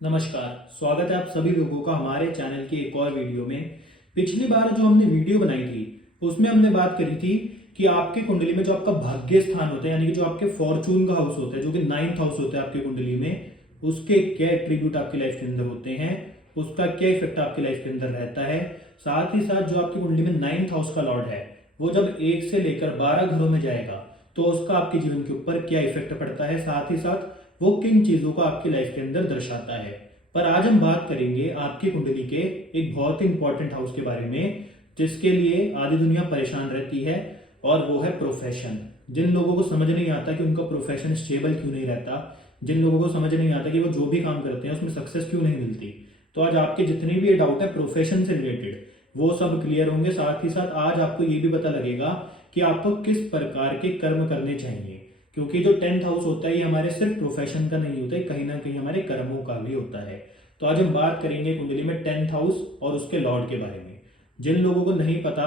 नमस्कार। स्वागत है आप सभी लोगों का हमारे चैनल की एक और वीडियो में। पिछली बार जो हमने वीडियो बनाई थी उसमें हमने बात करी थी कि आपकी कुंडली में जो आपका भाग्य स्थान होता है यानी कि जो आपके फॉर्चून का हाउस होता है जो कि 9th हाउस होता है आपकी कुंडली में, उसके क्या एट्रीब्यूट आपकी लाइफ के अंदर होते हैं, उसका क्या इफेक्ट आपकी लाइफ के अंदर रहता है। साथ ही साथ जो आपकी कुंडली में 9th हाउस का लॉर्ड है वो जब 1 से लेकर 12 घरों में जाएगा तो उसका आपके जीवन के ऊपर क्या इफेक्ट पड़ता है, साथ ही साथ वो किन चीजों को आपकी लाइफ के अंदर दर्शाता है। पर आज हम बात करेंगे आपकी कुंडली के एक बहुत ही इंपॉर्टेंट हाउस के बारे में जिसके लिए आधी दुनिया परेशान रहती है, और वो है प्रोफेशन। जिन लोगों को समझ नहीं आता कि उनका प्रोफेशन स्टेबल क्यों नहीं रहता, जिन लोगों को समझ नहीं आता कि वो जो भी काम करते हैं उसमें सक्सेस क्यों नहीं मिलती, तो आज आपके जितने भी ये डाउट है प्रोफेशन से रिलेटेड वो सब क्लियर होंगे। साथ ही साथ आज आपको ये भी पता लगेगा कि आपको किस प्रकार के कर्म करने चाहिए, क्योंकि जो 10th हाउस होता है ये हमारे सिर्फ प्रोफेशन का नहीं होता है, कहीं ना कहीं हमारे कर्मों का भी होता है। तो आज हम बात करेंगे कुंडली में 10th हाउस और उसके लॉर्ड के बारे में। जिन लोगों को नहीं पता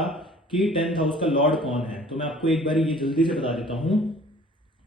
कि 10th हाउस का लॉर्ड कौन है तो मैं आपको एक बार ये जल्दी से बता देता हूँ।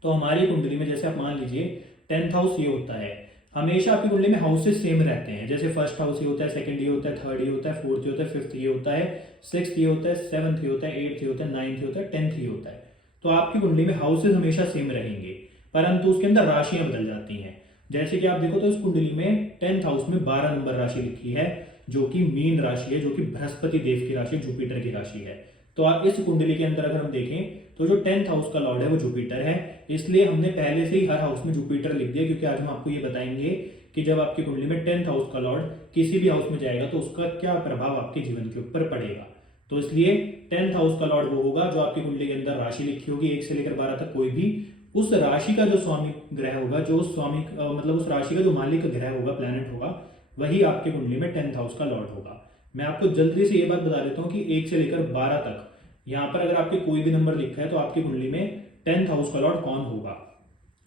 तो हमारी कुंडली में जैसे आप मान लीजिए 10th हाउस ये होता है, हमेशा आपकी कुंडली में हाउसेस सेम रहते हैं। जैसे फर्स्ट हाउस ये होता है, सेकंड ये होता है, थर्ड ये होता है, फोर्थ ये होता है, फिफ्थ ये होता है, सिक्स्थ ये होता है, सेवंथ ये होता है, एट्थ ये होता है, नाइन्थ ये होता है, 10th ये होता है। तो आपकी कुंडली में हाउसेस हमेशा सेम रहेंगे, परंतु उसके अंदर राशियां बदल जाती हैं। जैसे कि आप देखो तो इस कुंडली में 10th हाउस में 12 नंबर राशि लिखी है जो कि मीन राशि है, जो कि बृहस्पति देव की राशि, जुपिटर की राशि है। तो आप इस कुंडली के अंदर अगर हम देखें तो जो 10th हाउस का लॉर्ड है वो जुपिटर है, इसलिए हमने पहले से ही हर हाउस में जुपिटर लिख दिया, क्योंकि आज हम आपको ये बताएंगे कि जब आपकी कुंडली में 10th हाउस का लॉर्ड किसी भी हाउस में जाएगा तो उसका क्या प्रभाव आपके जीवन के ऊपर पड़ेगा। तो इसलिए 10th हाउस का लॉर्ड वो होगा जो आपकी कुंडली के अंदर राशि लिखी होगी 1 से लेकर 12 तक, कोई भी उस राशि का जो स्वामी ग्रह होगा, जो स्वामी मतलब उस राशि का जो मालिक ग्रह होगा, प्लैनेट होगा, वही आपकी कुंडली में 10th हाउस का लॉर्ड होगा। मैं आपको जल्दी से ये बात बता देता हूँ कि 1 से लेकर 12 तक यहाँ पर अगर आपके कोई भी नंबर लिखा है तो आपकी कुंडली में 10th हाउस का लॉर्ड कौन होगा।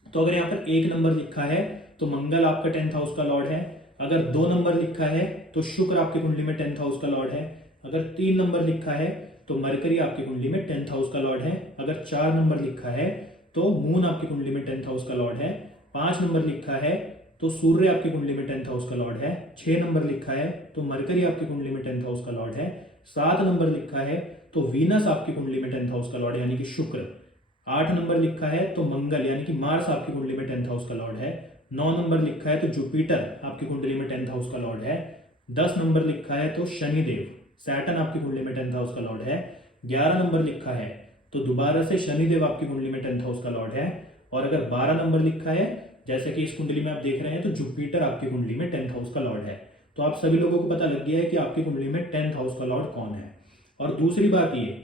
तो अगर यहाँ पर 1 नंबर लिखा है तो मंगल आपका 10th हाउस का लॉर्ड है। अगर 2 नंबर लिखा है तो शुक्र आपकी कुंडली में 10th हाउस का लॉर्ड है। अगर 3 नंबर लिखा है तो मरकरी आपकी कुंडली में 10th हाउस का लॉर्ड है। अगर 4 नंबर लिखा है तो मून आपकी कुंडली में 10th हाउस का लॉर्ड है। 5 नंबर लिखा है तो सूर्य आपकी कुंडली में 10th हाउस का लॉर्ड है। 6 नंबर लिखा है तो मरकरी आपकी कुंडली में 10th हाउस का लॉर्ड है। 7 नंबर लिखा है तो वीनस आपकी कुंडली में 10th हाउस का लॉर्ड है यानी कि शुक्र। 8 नंबर लिखा है तो मंगल यानी कि मार्स आपकी कुंडली में 10th हाउस का लॉर्ड है। 9 नंबर लिखा है तो जुपिटर आपकी कुंडली में 10th हाउस का लॉर्ड है। 10 नंबर लिखा है तो शनिदेव सैटर्न आपकी कुंडली में 10th हाउस का लॉर्ड है। 11 नंबर लिखा है तो दोबारा से शनिदेव आपकी कुंडली में 10th हाउस का लॉर्ड है। और अगर 12 नंबर लिखा है जैसे कि इस कुंडली में आप देख रहे हैं तो जुपिटर आपकी कुंडली में 10th हाउस का लॉर्ड है। तो आप सभी लोगों को पता लग गया है कि आपकी कुंडली में 10th हाउस का लॉर्ड कौन है। और दूसरी बात ये,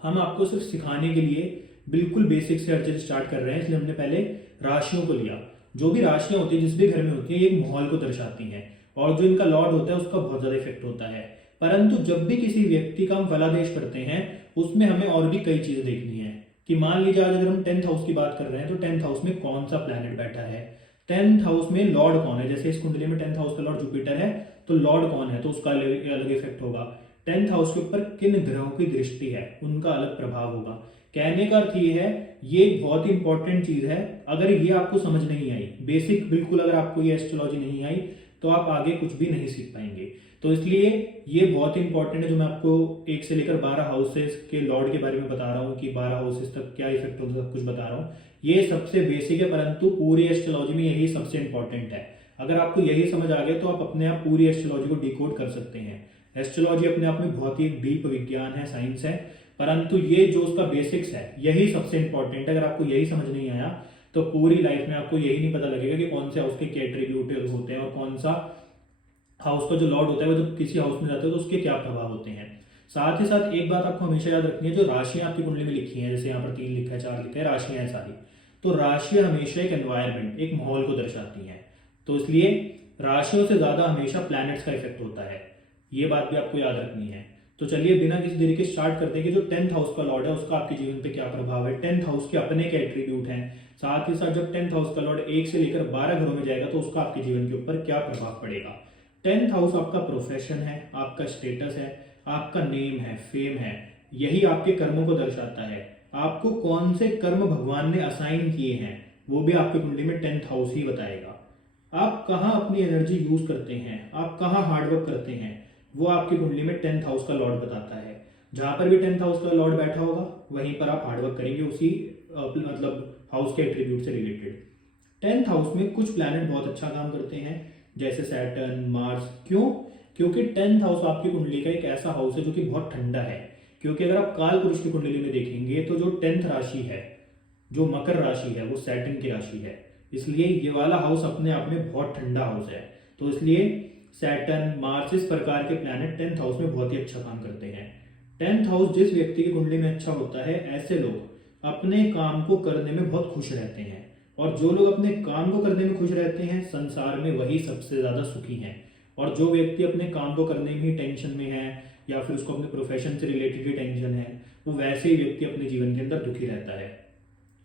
हम आपको सिर्फ सिखाने के लिए बिल्कुल बेसिक से हर चीज स्टार्ट कर रहे हैं, इसलिए हमने पहले राशियों को लिया। जो भी राशियां होती है जिस भी घर में होती है ये एक माहौल को दर्शाती हैं, और जो इनका लॉर्ड होता है उसका बहुत ज्यादा इफेक्ट होता है। परंतु जब भी किसी व्यक्ति का हम फलादेश पढ़ते हैं उसमें हमें और भी कई चीजें देखनी है कि मान लीजिए आज अगर हम 10th हाउस की बात कर रहे हैं तो 10th हाउस में कौन सा प्लैनेट बैठा है, 10th हाउस में लॉर्ड कौन है। जैसे इस कुंडली में 10th हाउस का लॉर्ड जुपिटर है तो लॉर्ड कौन है तो उसका अलग इफेक्ट होगा। 10th हाउस के ऊपर किन ग्रहों की दृष्टि है उनका अलग प्रभाव होगा। कहने का अर्थ ये है, ये बहुत ही इंपॉर्टेंट चीज है। अगर ये आपको समझ नहीं आई बेसिक, बिल्कुल अगर आपको ये एस्ट्रोलॉजी नहीं आई तो आप आगे कुछ भी नहीं सीख पाएंगे। तो इसलिए ये बहुत ही इंपॉर्टेंट है जो मैं आपको 1 से लेकर 12 हाउसेस के लॉर्ड के बारे में बता रहा हूँ कि 12 हाउसेस तक क्या इफेक्ट होता है, सब कुछ बता रहा हूँ। ये सबसे बेसिक है, परंतु पूरी एस्ट्रोलॉजी में यही सबसे इंपॉर्टेंट है। अगर आपको यही समझ आ गया तो आप अपने आप पूरी एस्ट्रोलॉजी को डिकोड कर सकते हैं। एस्ट्रोलॉजी अपने आप में बहुत ही डीप विज्ञान है, साइंस है, परंतु ये जो उसका बेसिक्स है यही सबसे इंपॉर्टेंट है। अगर आपको यही समझ नहीं आया तो पूरी लाइफ में आपको यही नहीं पता लगेगा कि कौन से हाउस के क्या एट्रीब्यूट होते हैं और कौन सा हाउस का जो लॉर्ड होता है वो जब किसी हाउस में जाता है तो उसके क्या प्रभाव होते हैं। साथ ही साथ एक बात आपको हमेशा याद रखनी है, जो राशियां आपकी कुंडली में लिखी हैं, जैसे यहाँ पर 3 लिखा है, 4 लिखा है, राशियां हैं सारी, तो राशियां हमेशा एक एनवायरमेंट, एक माहौल को दर्शाती हैं। तो इसलिए राशियों से ज्यादा हमेशा प्लैनेट्स का इफेक्ट होता है, ये बात भी आपको याद रखनी है। तो चलिए बिना किसी देरी के स्टार्ट करते हैं कि जो 10th हाउस का लॉर्ड है उसका आपके जीवन पे क्या प्रभाव है, 10th हाउस के अपने क्या एट्रीब्यूट हैं। साथ ही साथ जब 10th हाउस का लॉर्ड 1 से लेकर 12 घरों में जाएगा तो उसका आपके जीवन के ऊपर क्या प्रभाव पड़ेगा। 10th हाउस आपका प्रोफेशन है, आपका स्टेटस है, आपका नेम है, फेम है, यही आपके कर्मों को दर्शाता है। आपको कौन से कर्म भगवान ने असाइन किए हैं वो भी आपकी कुंडली में 10th हाउस ही बताएगा। आप कहाँ अपनी एनर्जी यूज करते हैं, आप कहाँ हार्डवर्क करते हैं, वो आपकी कुंडली में 10th हाउस का लॉर्ड बताता है। जहां पर भी 10th हाउस का लॉर्ड बैठा होगा वहीं पर आप हार्डवर्क करेंगे, उसी मतलब हाउस के एट्रीब्यूट से रिलेटेड। 10th हाउस में कुछ प्लैनेट बहुत अच्छा काम करते हैं, जैसे सैटर्न, मार्स। क्यों? क्योंकि 10th हाउस आपकी कुंडली का एक ऐसा हाउस है जो कि बहुत ठंडा है। क्योंकि अगर आप काल पुरुष की कुंडली में देखेंगे तो जो 10th राशि है, जो मकर राशि है, वो सैटर्न की राशि है। इसलिए ये वाला हाउस अपने आप में बहुत ठंडा हाउस है। तो इसलिए सैटर्न, मार्स, इस प्रकार के प्लैनेट 10th हाउस में बहुत ही अच्छा काम करते हैं। 10th हाउस जिस व्यक्ति की कुंडली में अच्छा होता है, ऐसे लोग अपने काम को करने में बहुत खुश रहते हैं। और जो लोग अपने काम को करने में खुश रहते हैं, संसार में वही सबसे ज्यादा सुखी हैं। और जो व्यक्ति अपने काम को करने में ही टेंशन में है, या फिर उसको अपने प्रोफेशन से रिलेटेड ही टेंशन है, वो वैसे ही व्यक्ति अपने जीवन के अंदर दुखी रहता है।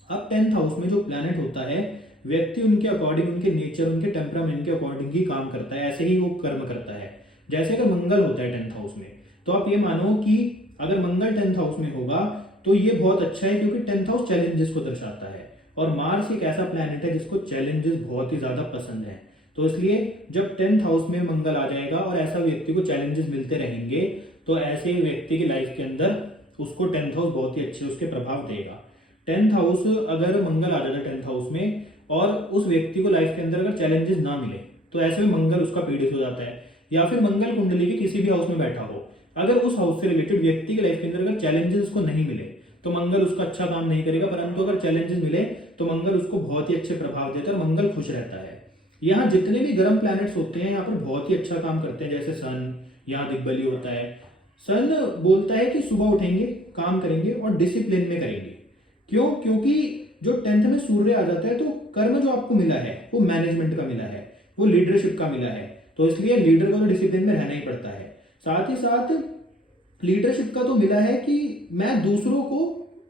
अब 10th हाउस में जो प्लैनेट होता है, व्यक्ति उनके अकॉर्डिंग, उनके नेचर, उनके टेम्परामेंट के अकॉर्डिंग ही काम करता है, ऐसे ही वो कर्म करता है। जैसे अगर मंगल होता है 10th हाउस में, तो आप ये मानो कि अगर मंगल 10th हाउस में होगा तो ये बहुत अच्छा है, क्योंकि 10th हाउस चैलेंजेस को दर्शाता है। और मार्स एक ऐसा प्लैनेट है जिसको चैलेंजेस बहुत ही ज्यादा पसंद है। तो इसलिए जब 10th हाउस में मंगल आ जाएगा और ऐसा व्यक्ति को चैलेंजेस मिलते रहेंगे, तो ऐसे व्यक्ति की लाइफ के अंदर उसको 10th हाउस बहुत ही अच्छे उसके प्रभाव देगा। 10th हाउस अगर मंगल आ जाता है 10th हाउस में, और उस व्यक्ति को लाइफ के अंदर अगर चैलेंजेस ना मिले, तो ऐसे में मंगल उसका पीड़ित हो जाता है। या फिर मंगल कुंडली के किसी भी हाउस में बैठा हो, अगर उस हाउस से रिलेटेड व्यक्ति के लाइफ के अंदर अगर चैलेंजेस उसको नहीं मिले, तो मंगल उसका अच्छा काम नहीं करेगा। परंतु अगर चैलेंजेस मिले तो मंगल उसको बहुत ही अच्छे प्रभाव देता है और मंगल खुश रहता है। यहाँ जितने भी गर्म प्लैनेट्स होते हैं यहाँ पर बहुत ही अच्छा काम करते हैं। जैसे सन यहाँ दिग्बली होता है। सन बोलता है कि सुबह उठेंगे, काम करेंगे और डिसिप्लिन में करेंगे। क्यों? क्योंकि जो 10th में सूर्य आ जाता है, तो कर्म जो आपको मिला है वो मैनेजमेंट का मिला है, वो लीडरशिप का मिला है। तो इसलिए लीडर को तो डिसिप्लिन में रहना ही पड़ता है। साथ ही साथ लीडरशिप का तो मिला है कि मैं दूसरों को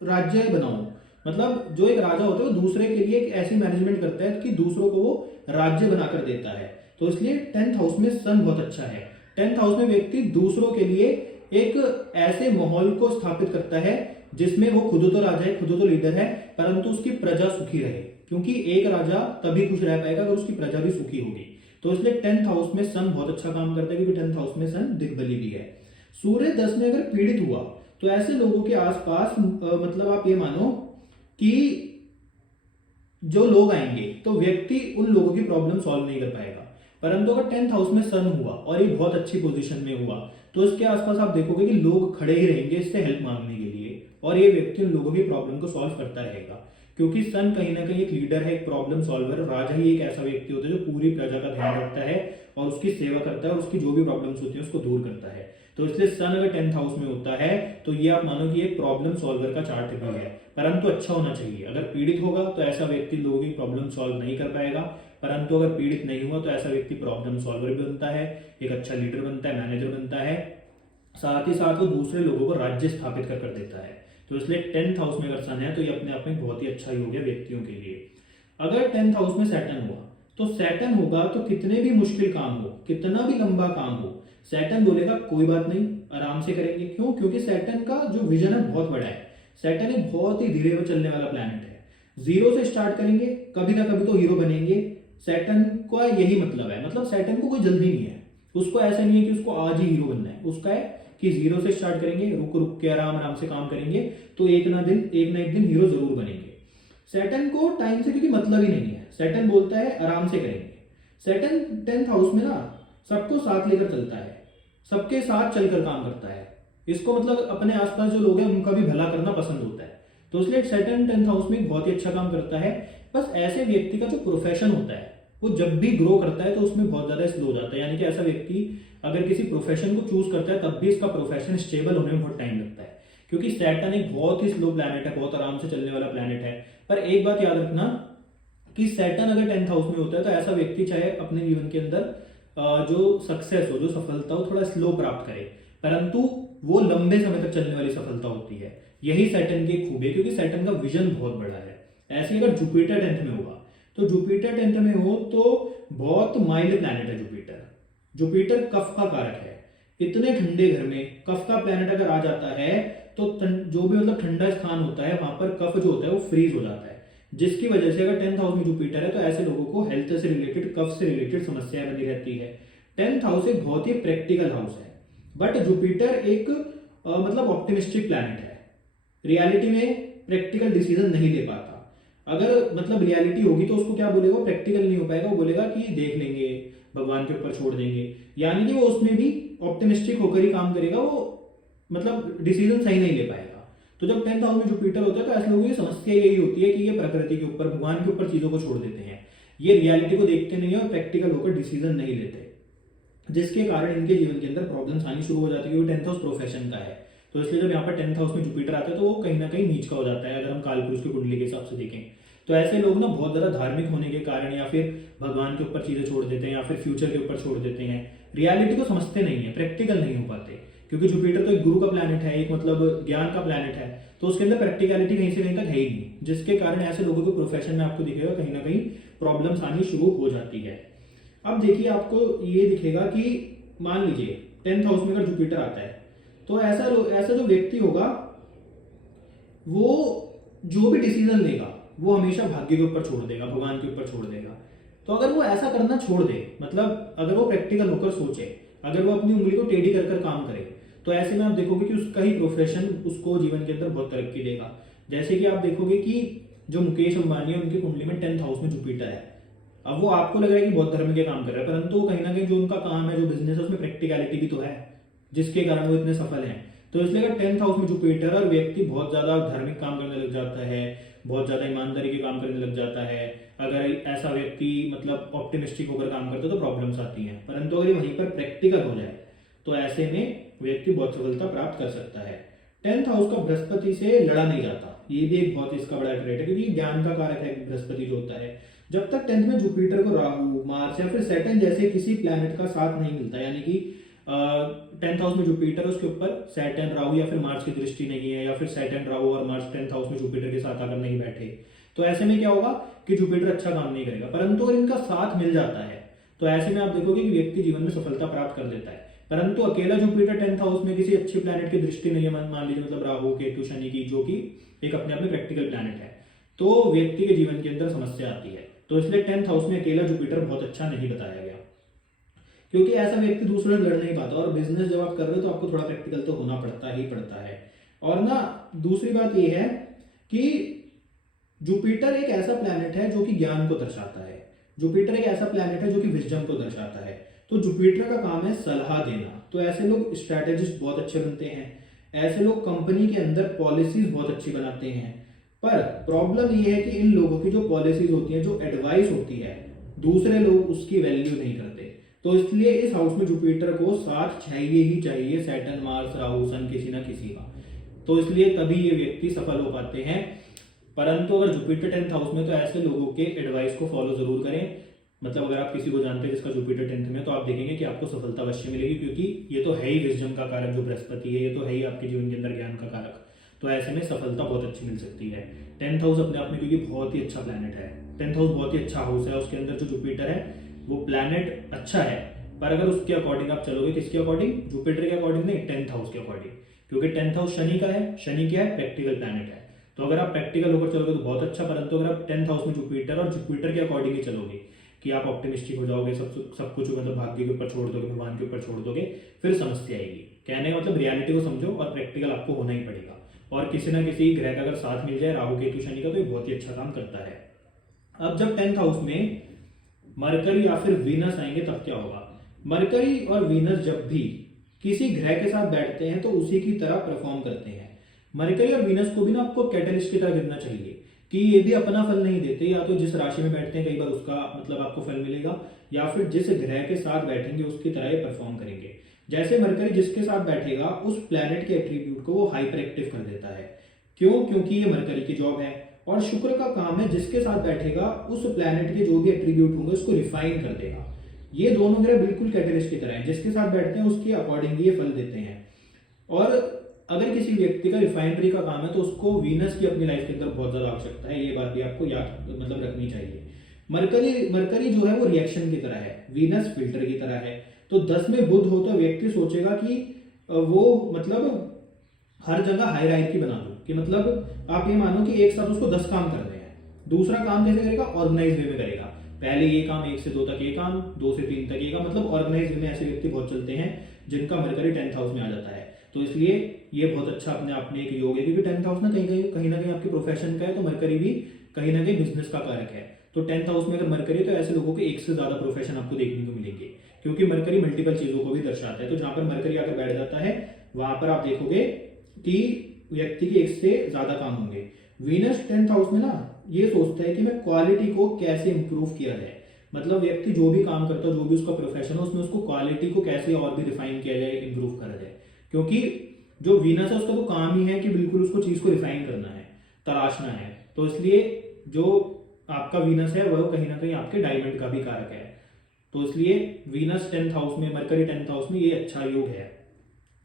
राज्य बनाऊं। मतलब जो एक राजा होता है वो दूसरे के लिए एक ऐसी मैनेजमेंट करता है कि दूसरों को वो राज्य बनाकर देता है। तो इसलिए 10th हाउस में सन बहुत अच्छा है। 10th हाउस में व्यक्ति दूसरों के लिए एक ऐसे माहौल को स्थापित करता है जिसमें वो खुद तो राजा है, खुद तो लीडर है, परंतु उसकी प्रजा सुखी रहे। क्योंकि एक राजा तभी खुश रह पाएगा अगर उसकी प्रजा भी सुखी होगी। तो इसलिए 10th हाउस में सन बहुत अच्छा काम करता है, क्योंकि 10th हाउस में सन दिग्बली भी है। सूर्य 10 में अगर पीड़ित हुआ तो ऐसे लोगों के आसपास मतलब आप ये मानो कि जो लोग आएंगे तो व्यक्ति उन लोगों की प्रॉब्लम सॉल्व नहीं कर पाएगा। परंतु अगर 10th हाउस में सन हुआ और ये बहुत अच्छी पोजीशन में हुआ, तो इसके आसपास आप देखोगे कि लोग खड़े ही रहेंगे इससे हेल्प मांगने के लिए, और ये व्यक्ति उन लोगों की प्रॉब्लम को सॉल्व करता रहेगा। क्योंकि सन कहीं ना कहीं एक लीडर है, एक प्रॉब्लम सॉल्वर। राजा ही एक ऐसा व्यक्ति होता है जो पूरी प्रजा का ध्यान रखता है और उसकी सेवा करता है और उसकी जो भी प्रॉब्लम्स होती है उसको दूर करता है। तो इसलिए सन अगर 10th हाउस में होता है तो ये आप मानो कि एक प्रॉब्लम सॉल्वर का चार्ट भी है, परंतु अच्छा होना चाहिए। अगर पीड़ित होगा तो ऐसा व्यक्ति लोगों की प्रॉब्लम सॉल्व नहीं कर पाएगा, परंतु अगर पीड़ित नहीं हुआ तो ऐसा व्यक्ति प्रॉब्लम सॉल्वर भी बनता है, एक अच्छा लीडर बनता है, मैनेजर बनता है। साथ ही साथ वो दूसरे लोगों को राज्य स्थापित कर देता है। तो इसलिए 10th हाउस में अगर सन है तो ये अपने आप में बहुत ही अच्छा योग है व्यक्तियों के लिए। अगर 10th हाउस में सैटर्न हुआ, तो सैटर्न होगा तो कितने भी मुश्किल काम हो, कितना भी लंबा काम हो, सैटर्न बोलेगा कोई बात नहीं, आराम से करेंगे। क्यों? क्योंकि सैटर्न का जो विजन है बहुत बड़ा है। सैटर्न एक बहुत ही धीरे चलने वाला प्लैनेट है। जीरो से स्टार्ट करेंगे, कभी ना कभी तो हीरो बनेंगे। सैटर्न का यही मतलब है। मतलब सैटर्न को कोई जल्दी नहीं है, उसको ऐसा नहीं है कि उसको आज ही हीरो बनना है। उसका है कि जीरो से स्टार्ट करेंगे, रुक रुक के आराम आराम से काम करेंगे, तो एक ना एक दिन हीरो जरूर बनेंगे। सैटर्न को टाइम से क्योंकि मतलब ही नहीं है। सैटर्न बोलता है आराम से करेंगे। सैटर्न 10th हाउस में ना सबको साथ लेकर चलता है, सबके साथ चलकर काम करता है। इसको मतलब अपने आसपास जो लोग हैं उनका भी भला करना पसंद होता है। तो इसलिए सैटर्न 10th हाउस में बहुत ही अच्छा काम करता है। बस ऐसे व्यक्ति का जो प्रोफेशन होता है वो जब भी ग्रो करता है तो उसमें बहुत ज्यादा स्लो हो जाता है। यानी कि ऐसा व्यक्ति अगर किसी प्रोफेशन को चूज करता है तब भी इसका प्रोफेशन स्टेबल होने में बहुत टाइम लगता है, क्योंकि सैटर्न एक बहुत ही स्लो प्लैनेट है, बहुत आराम से चलने वाला प्लैनेट है। पर एक बात याद रखना कि सैटर्न अगर 10th हाउस में होता है तो ऐसा व्यक्ति चाहे अपने जीवन के अंदर जो सक्सेस हो, जो सफलता हो, थोड़ा स्लो प्राप्त करे, परंतु वो लंबे समय तक चलने वाली सफलता होती है। यही सैटर्न की खूबी है, क्योंकि सैटर्न का विजन बहुत बड़ा है। ऐसे अगर जुपिटर 10th में होगा तो जुपिटर 10th में हो तो बहुत माइल्ड प्लैनेट है जुपिटर। जुपिटर कफ का कारक है। इतने ठंडे घर में कफ का प्लैनेट अगर आ जाता है तो जो भी मतलब ठंडा स्थान होता है वहां पर कफ जो होता है वो फ्रीज हो जाता है। जिसकी वजह से अगर 10th हाउस में जुपिटर है तो ऐसे लोगों को हेल्थ से रिलेटेड, कफ से रिलेटेड समस्याएं बनी रहती है। 10th हाउस एक बहुत ही प्रैक्टिकल हाउस है, बट जुपिटर एक मतलब ऑप्टिमिस्टिक प्लैनेट है। रियलिटी में प्रैक्टिकल डिसीजन नहीं ले पाता। अगर मतलब रियलिटी होगी तो उसको क्या बोलेगा, प्रैक्टिकल नहीं हो पाएगा, वो बोलेगा कि देख लेंगे, भगवान के ऊपर छोड़ देंगे। यानी कि वो उसमें भी ऑप्टिमिस्टिक होकर ही काम करेगा, वो मतलब डिसीजन सही नहीं ले पाएगा। तो जब 10th हाउस में जुपिटर होता है तो ऐसे लोगों की समस्या यही होती है कि ये प्रकृति के ऊपर, भगवान के ऊपर चीजों को छोड़ देते हैं, ये रियलिटी को देखते नहीं है और प्रैक्टिकल होकर डिसीजन नहीं लेते, जिसके कारण इनके जीवन के अंदर प्रॉब्लम्स आनी शुरू हो जाती है। क्योंकि 10th हाउस प्रोफेशन का है, तो इसलिए जब यहाँ पर 10th हाउस में जुपिटर आता है तो वो कहीं ना कहीं नीच का हो जाता है। अगर हम कालपुरुष की कुंडली के हिसाब से देखें तो ऐसे लोग ना बहुत ज्यादा धार्मिक होने के कारण या फिर भगवान के ऊपर चीजें छोड़ देते हैं या फिर फ्यूचर के ऊपर छोड़ देते हैं, रियलिटी को समझते नहीं है, प्रैक्टिकल नहीं हो पाते। क्योंकि जुपिटर तो एक गुरु का प्लैनेट है, एक मतलब ज्ञान का प्लैनेट है, तो उसके अंदर प्रैक्टिकलिटी कहीं से कहीं तक है ही नहीं, जिसके कारण ऐसे लोगों के प्रोफेशन में आपको दिखेगा कहीं ना कहीं प्रॉब्लम्स आनी शुरू हो जाती है। अब देखिए आपको ये दिखेगा कि मान लीजिए 10th हाउस में अगर जुपिटर आता है तो ऐसा जो व्यक्ति होगा वो जो भी डिसीजन लेगा वो हमेशा भाग्य के ऊपर छोड़ देगा, भगवान के ऊपर छोड़ देगा। तो अगर वो ऐसा करना छोड़ दे, मतलब अगर वो प्रैक्टिकल होकर सोचे, अगर वो अपनी उंगली को टेढ़ी कर कर काम करे, तो ऐसे में आप देखोगे कि उसका ही प्रोफेशन उसको जीवन के अंदर बहुत तरक्की देगा। जैसे कि आप देखोगे कि जो मुकेश अंबानी है उनकी कुंडली में 10th हाउस में जुपिटर है। अब वो आपको लग रहा है कि बहुत धर्म के काम कर रहा है, परंतु कहीं ना कहीं जो उनका काम है, जो बिजनेस है, उसमें प्रैक्टिकलिटी भी तो है, जिसके कारण वो इतने सफल हैं। तो इसलिए अगर 10th हाउस में जुपिटर और व्यक्ति बहुत ज्यादा धार्मिक काम करने लग जाता है, बहुत ज्यादा ईमानदारी के काम करने लग जाता है, अगर ऐसा व्यक्ति मतलब ऑप्टिमिस्टिक होकर काम करता है तो प्रॉब्लम्स आती हैं। परंतु अगर वहीं पर प्रैक्टिकल हो जाए तो ऐसे में व्यक्ति बहुत सफलता प्राप्त कर सकता है। 10th हाउस का बृहस्पति से लड़ा नहीं जाता, ये भी एक बहुत इसका बड़ा ट्रेट है, क्योंकि ज्ञान का कारक है बृहस्पति जो होता है। जब तक 10th में जुपिटर को राहु, मार्स या फिर सैटर्न जैसे किसी प्लैनेट का साथ नहीं मिलता, यानी कि 10th हाउस में जुपिटर, उसके ऊपर सैटर्न, राहु या फिर मार्स की दृष्टि नहीं है, या फिर सैटर्न, राहु और मार्स 10th हाउस में जुपिटर के साथ अगर नहीं बैठे, तो ऐसे में क्या होगा कि जुपिटर अच्छा काम नहीं करेगा। परंतु अगर इनका साथ मिल जाता है तो ऐसे में आप देखोगे कि व्यक्ति जीवन में सफलता प्राप्त कर लेता है। परंतु अकेला जुपिटर 10th हाउस में किसी अच्छे प्लैनेट की दृष्टि नहीं है, मान लीजिए मतलब राहु, केतु, शनि की, जो कि एक अपने आप में प्रैक्टिकल प्लैनेट है, तो व्यक्ति के जीवन के अंदर समस्या आती है। तो इसलिए 10th हाउस में अकेला जुपिटर बहुत अच्छा नहीं बताया गया, क्योंकि ऐसा व्यक्ति दूसरे से लड़ नहीं पाता। और बिजनेस जब आप कर रहे हो तो आपको थोड़ा प्रैक्टिकल तो होना पड़ता ही पड़ता है। और ना दूसरी बात यह है कि जुपिटर एक ऐसा प्लैनेट है जो कि ज्ञान को दर्शाता है, जुपिटर एक ऐसा प्लैनेट है जो कि विजडम को दर्शाता है। तो जुपिटर का काम है सलाह देना। तो ऐसे लोग स्ट्रैटेजिस्ट बहुत अच्छे बनते हैं, ऐसे लोग कंपनी के अंदर पॉलिसीज बहुत अच्छी बनाते हैं। पर प्रॉब्लम यह है कि इन लोगों की जो पॉलिसीज होती हैं, जो एडवाइस होती है, दूसरे लोग उसकी वैल्यू नहीं करते। तो इसलिए इस हाउस में जुपिटर को साथ चाहिए ही चाहिए, सैटर्न, मार्स, राहु, सन, किसी ना किसी का। तो इसलिए तभी ये व्यक्ति सफल हो पाते हैं। परंतु अगर जुपिटर 10th हाउस में, तो ऐसे लोगों के एडवाइस को फॉलो जरूर करें। मतलब अगर आप किसी को जानते हैं जिसका जुपिटर 10th में, तो आप देखेंगे कि आपको सफलता अवश्य मिलेगी, क्योंकि ये तो है ही विजडम का कारक जो बृहस्पति है, ये तो है ही आपके जीवन के अंदर ज्ञान का कारक। तो ऐसे में सफलता बहुत अच्छी मिल सकती है। 10th हाउस अपने आप में क्योंकि बहुत ही अच्छा प्लैनेट है, 10th हाउस बहुत ही अच्छा हाउस है, उसके अंदर जो जुपिटर है वो प्लैनेट अच्छा है। पर अगर उसके अकॉर्डिंग आप चलोगे, किसके अकॉर्डिंग, जुपिटर के अकॉर्डिंग नहीं, 10th हाउस के अकॉर्डिंग, क्योंकि 10th हाउस शनि का है, शनि क्या है, प्रैक्टिकल प्लैनेट है। तो अगर आप प्रैक्टिकल होकर चलोगे तो बहुत अच्छा। परंतु अगर आप 10th हाउस में जुपिटर और जुपिटर के अकॉर्डिंग ही चलोगे कि आप ऑप्टिमिस्टिक हो जाओगे, सब कुछ मतलब भाग्य के ऊपर छोड़ दोगे, भगवान के ऊपर छोड़ दोगे, फिर समस्या आएगी। कहने का मतलब रियलिटी को समझो और प्रैक्टिकल आपको होना ही पड़ेगा। और किसी ना किसी ग्रह का अगर साथ मिल जाए, राहु, केतु, शनि का, तो ये बहुत ही अच्छा काम करता है। अब जब 10th हाउस में मरकरी या फिर वीनस आएंगे तब क्या होगा। मरकरी और वीनस जब भी किसी ग्रह के साथ बैठते हैं तो उसी की तरह परफॉर्म करते हैं। मरकरी और वीनस को भी ना आपको कैटलिस्ट की तरह गिनना चाहिए कि ये भी अपना फल नहीं देते, या तो जिस राशि में बैठते हैं कई बार उसका मतलब आपको फल मिलेगा, या फिर जिस ग्रह के साथ बैठेंगे उसकी तरह ये परफॉर्म करेंगे। जैसे मरकरी जिसके साथ बैठेगा उस प्लैनेट के एट्रीब्यूट को वो हाइपर एक्टिव कर देता है। क्यों? क्योंकि ये मरकरी की जॉब है। और शुक्र का काम है जिसके साथ बैठेगा उस प्लैनेट के जो भी एट्रीब्यूट होंगे उसको रिफाइन कर देगा। ये दोनों ग्रह बिल्कुल कैटलिस्ट की तरह हैं, जिसके साथ बैठते हैं उसके अकॉर्डिंग ये फल देते हैं। और अगर किसी व्यक्ति का रिफाइनरी का काम है तो उसको वीनस की अपनी लाइफ के अंदर बहुत ज्यादा आवश्यकता है। ये बात भी आपको याद मतलब रखनी चाहिए। मरकरी जो है वो रिएक्शन की तरह है, वीनस फिल्टर की तरह है। तो 10 में बुध हो तो व्यक्ति सोचेगा कि वो मतलब हर जगह हायरार्की बना दो, कि मतलब आप ये मानो कि एक साथ उसको 10 काम करने हैं, दूसरा काम कैसे करेगा, ऑर्गेनाइज वे में करेगा। पहले ये काम 1 से 2 तक ये काम, 2 से 3 तक ये काम, मतलब ऑर्गेनाइज वे में ऐसे व्यक्ति बहुत चलते हैं जिनका मरकरी 10th हाउस में आ जाता है। तो इसलिए ये बहुत अच्छा अपने आप में एक योग है, क्योंकि 10th हाउस ना कहीं ना कहीं आपके प्रोफेशन का है, तो मरकरी भी कहीं ना कहीं बिजनेस का कारक है। तो 10th हाउस में अगर मरकरी, तो ऐसे लोगों के 1 से ज्यादा प्रोफेशन आपको देखने को मिलेंगे, क्योंकि मरकरी मल्टीपल चीजों को भी दर्शाता है। तो जहां पर मरकरी आकर बैठ जाता है वहां पर आप देखोगे कि व्यक्ति के 1 से ज्यादा काम होंगे। वीनस 10th हाउस में ना ये सोचता है कि मैं क्वालिटी को कैसे इंप्रूव किया जाए, मतलब व्यक्ति जो भी काम करता है, जो भी उसका प्रोफेशन है, उसमें उसको क्वालिटी को कैसे और भी रिफाइन किया जाए, इंप्रूव करा जाए। क्योंकि जो वीनस है उसका तो काम ही है कि बिल्कुल उसको चीज को रिफाइन करना है, तराशना है। तो इसलिए जो आपका वीनस है वह कहीं ना कहीं आपके डायमंड का भी कारक है। तो इसलिए वीनस 10th हाउस में, मरकरी 10th हाउस में, ये अच्छा योग है।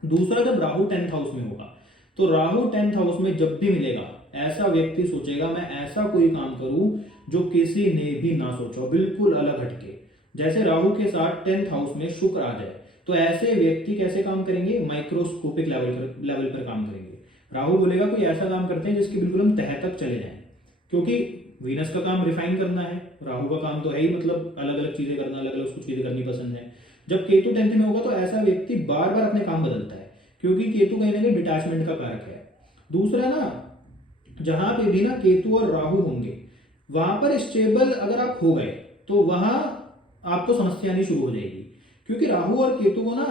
दूसरा, जब राहु 10th हाउस में होगा, तो राहु 10th हाउस में जब भी मिलेगा, ऐसा व्यक्ति सोचेगा मैं ऐसा कोई काम करूं जो किसी ने भी ना सोचा, बिल्कुल अलग हटके। जैसे राहु के साथ 10th हाउस में शुक्र आ जाए, तो ऐसे व्यक्ति कैसे काम करेंगे, माइक्रोस्कोपिक लेवल पर काम करेंगे। राहु बोलेगा कोई ऐसा काम करते हैं जिसकी बिल्कुल हम तह तक चले जाएं, क्योंकि वीनस का काम रिफाइन करना है, राहु का काम तो है ही, मतलब अलग अलग चीजें करना, अलग अलग कुछ चीजें करनी पसंद है। जब केतु 10th में होगा तो ऐसा व्यक्ति बार बार अपने काम बदलता है, क्योंकि केतु कहीं ना कहीं डिटैचमेंट का कारक है। दूसरा ना, जहां पे भी ना केतु और राहु होंगे, वहां पर स्टेबल अगर आप हो गए तो वहां आपको समस्या नहीं शुरू हो जाएगी, क्योंकि राहु और केतु को ना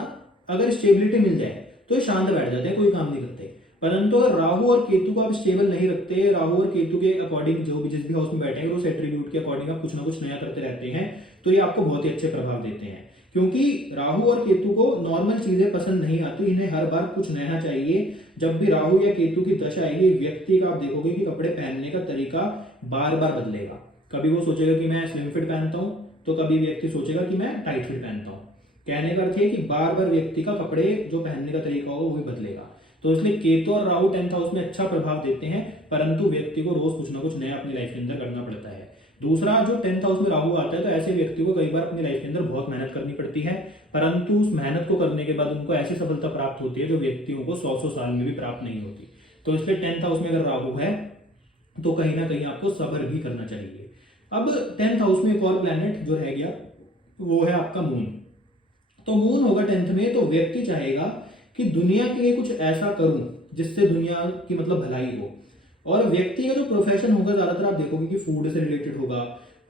अगर स्टेबिलिटी मिल जाए तो ये शांत बैठ जाते हैं, कोई काम नहीं करते। परंतु अगर राहु और केतु को आप स्टेबल नहीं रखते, राहु और केतु के अकॉर्डिंग जो भी जिस भी हाउस में बैठे हैं उस एट्रीब्यूट के अकॉर्डिंग आप कुछ ना कुछ नया करते रहते हैं, तो ये आपको बहुत ही अच्छे प्रभाव देते हैं। क्योंकि राहु और केतु को नॉर्मल चीजें पसंद नहीं आती, इन्हें हर बार कुछ नया चाहिए। जब भी राहु या केतु की दशा आएगी, व्यक्ति का आप देखोगे कि कपड़े पहनने का तरीका बार बार बदलेगा। कभी वो सोचेगा कि मैं स्लिम फिट पहनता हूं, तो कभी व्यक्ति सोचेगा कि मैं टाइट फिट पहनता हूं। कहने का अर्थ है कि बार बार व्यक्ति का कपड़े जो पहनने का तरीका होगा वो भी बदलेगा। तो इसलिए केतु और राहु 10th हाउस में अच्छा प्रभाव देते हैं, परंतु व्यक्ति को रोज कुछ ना कुछ नया अपनी लाइफ के अंदर करना पड़ता है। दूसरा, जो 10th हाउस में राहु आता है, तो ऐसे व्यक्ति को कई बार अपनी लाइफ के अंदर बहुत मेहनत करनी पड़ती है, परंतु उस मेहनत को करने के बाद उनको ऐसी सफलता प्राप्त होती है जो व्यक्तियों को 100 साल में भी प्राप्त नहीं होती। तो इसलिए 10th हाउस में अगर राहु है तो कहीं ना कहीं आपको सब्र भी करना चाहिए। अब 10th हाउस में एक और प्लैनेट जो रह गया वो है आपका मून। तो मून होगा 10th में, तो व्यक्ति चाहेगा कि दुनिया के लिए कुछ ऐसा करूं जिससे दुनिया की मतलब भलाई हो। और व्यक्ति का जो प्रोफेशन होगा, ज्यादातर आप देखोगे कि फूड से रिलेटेड होगा,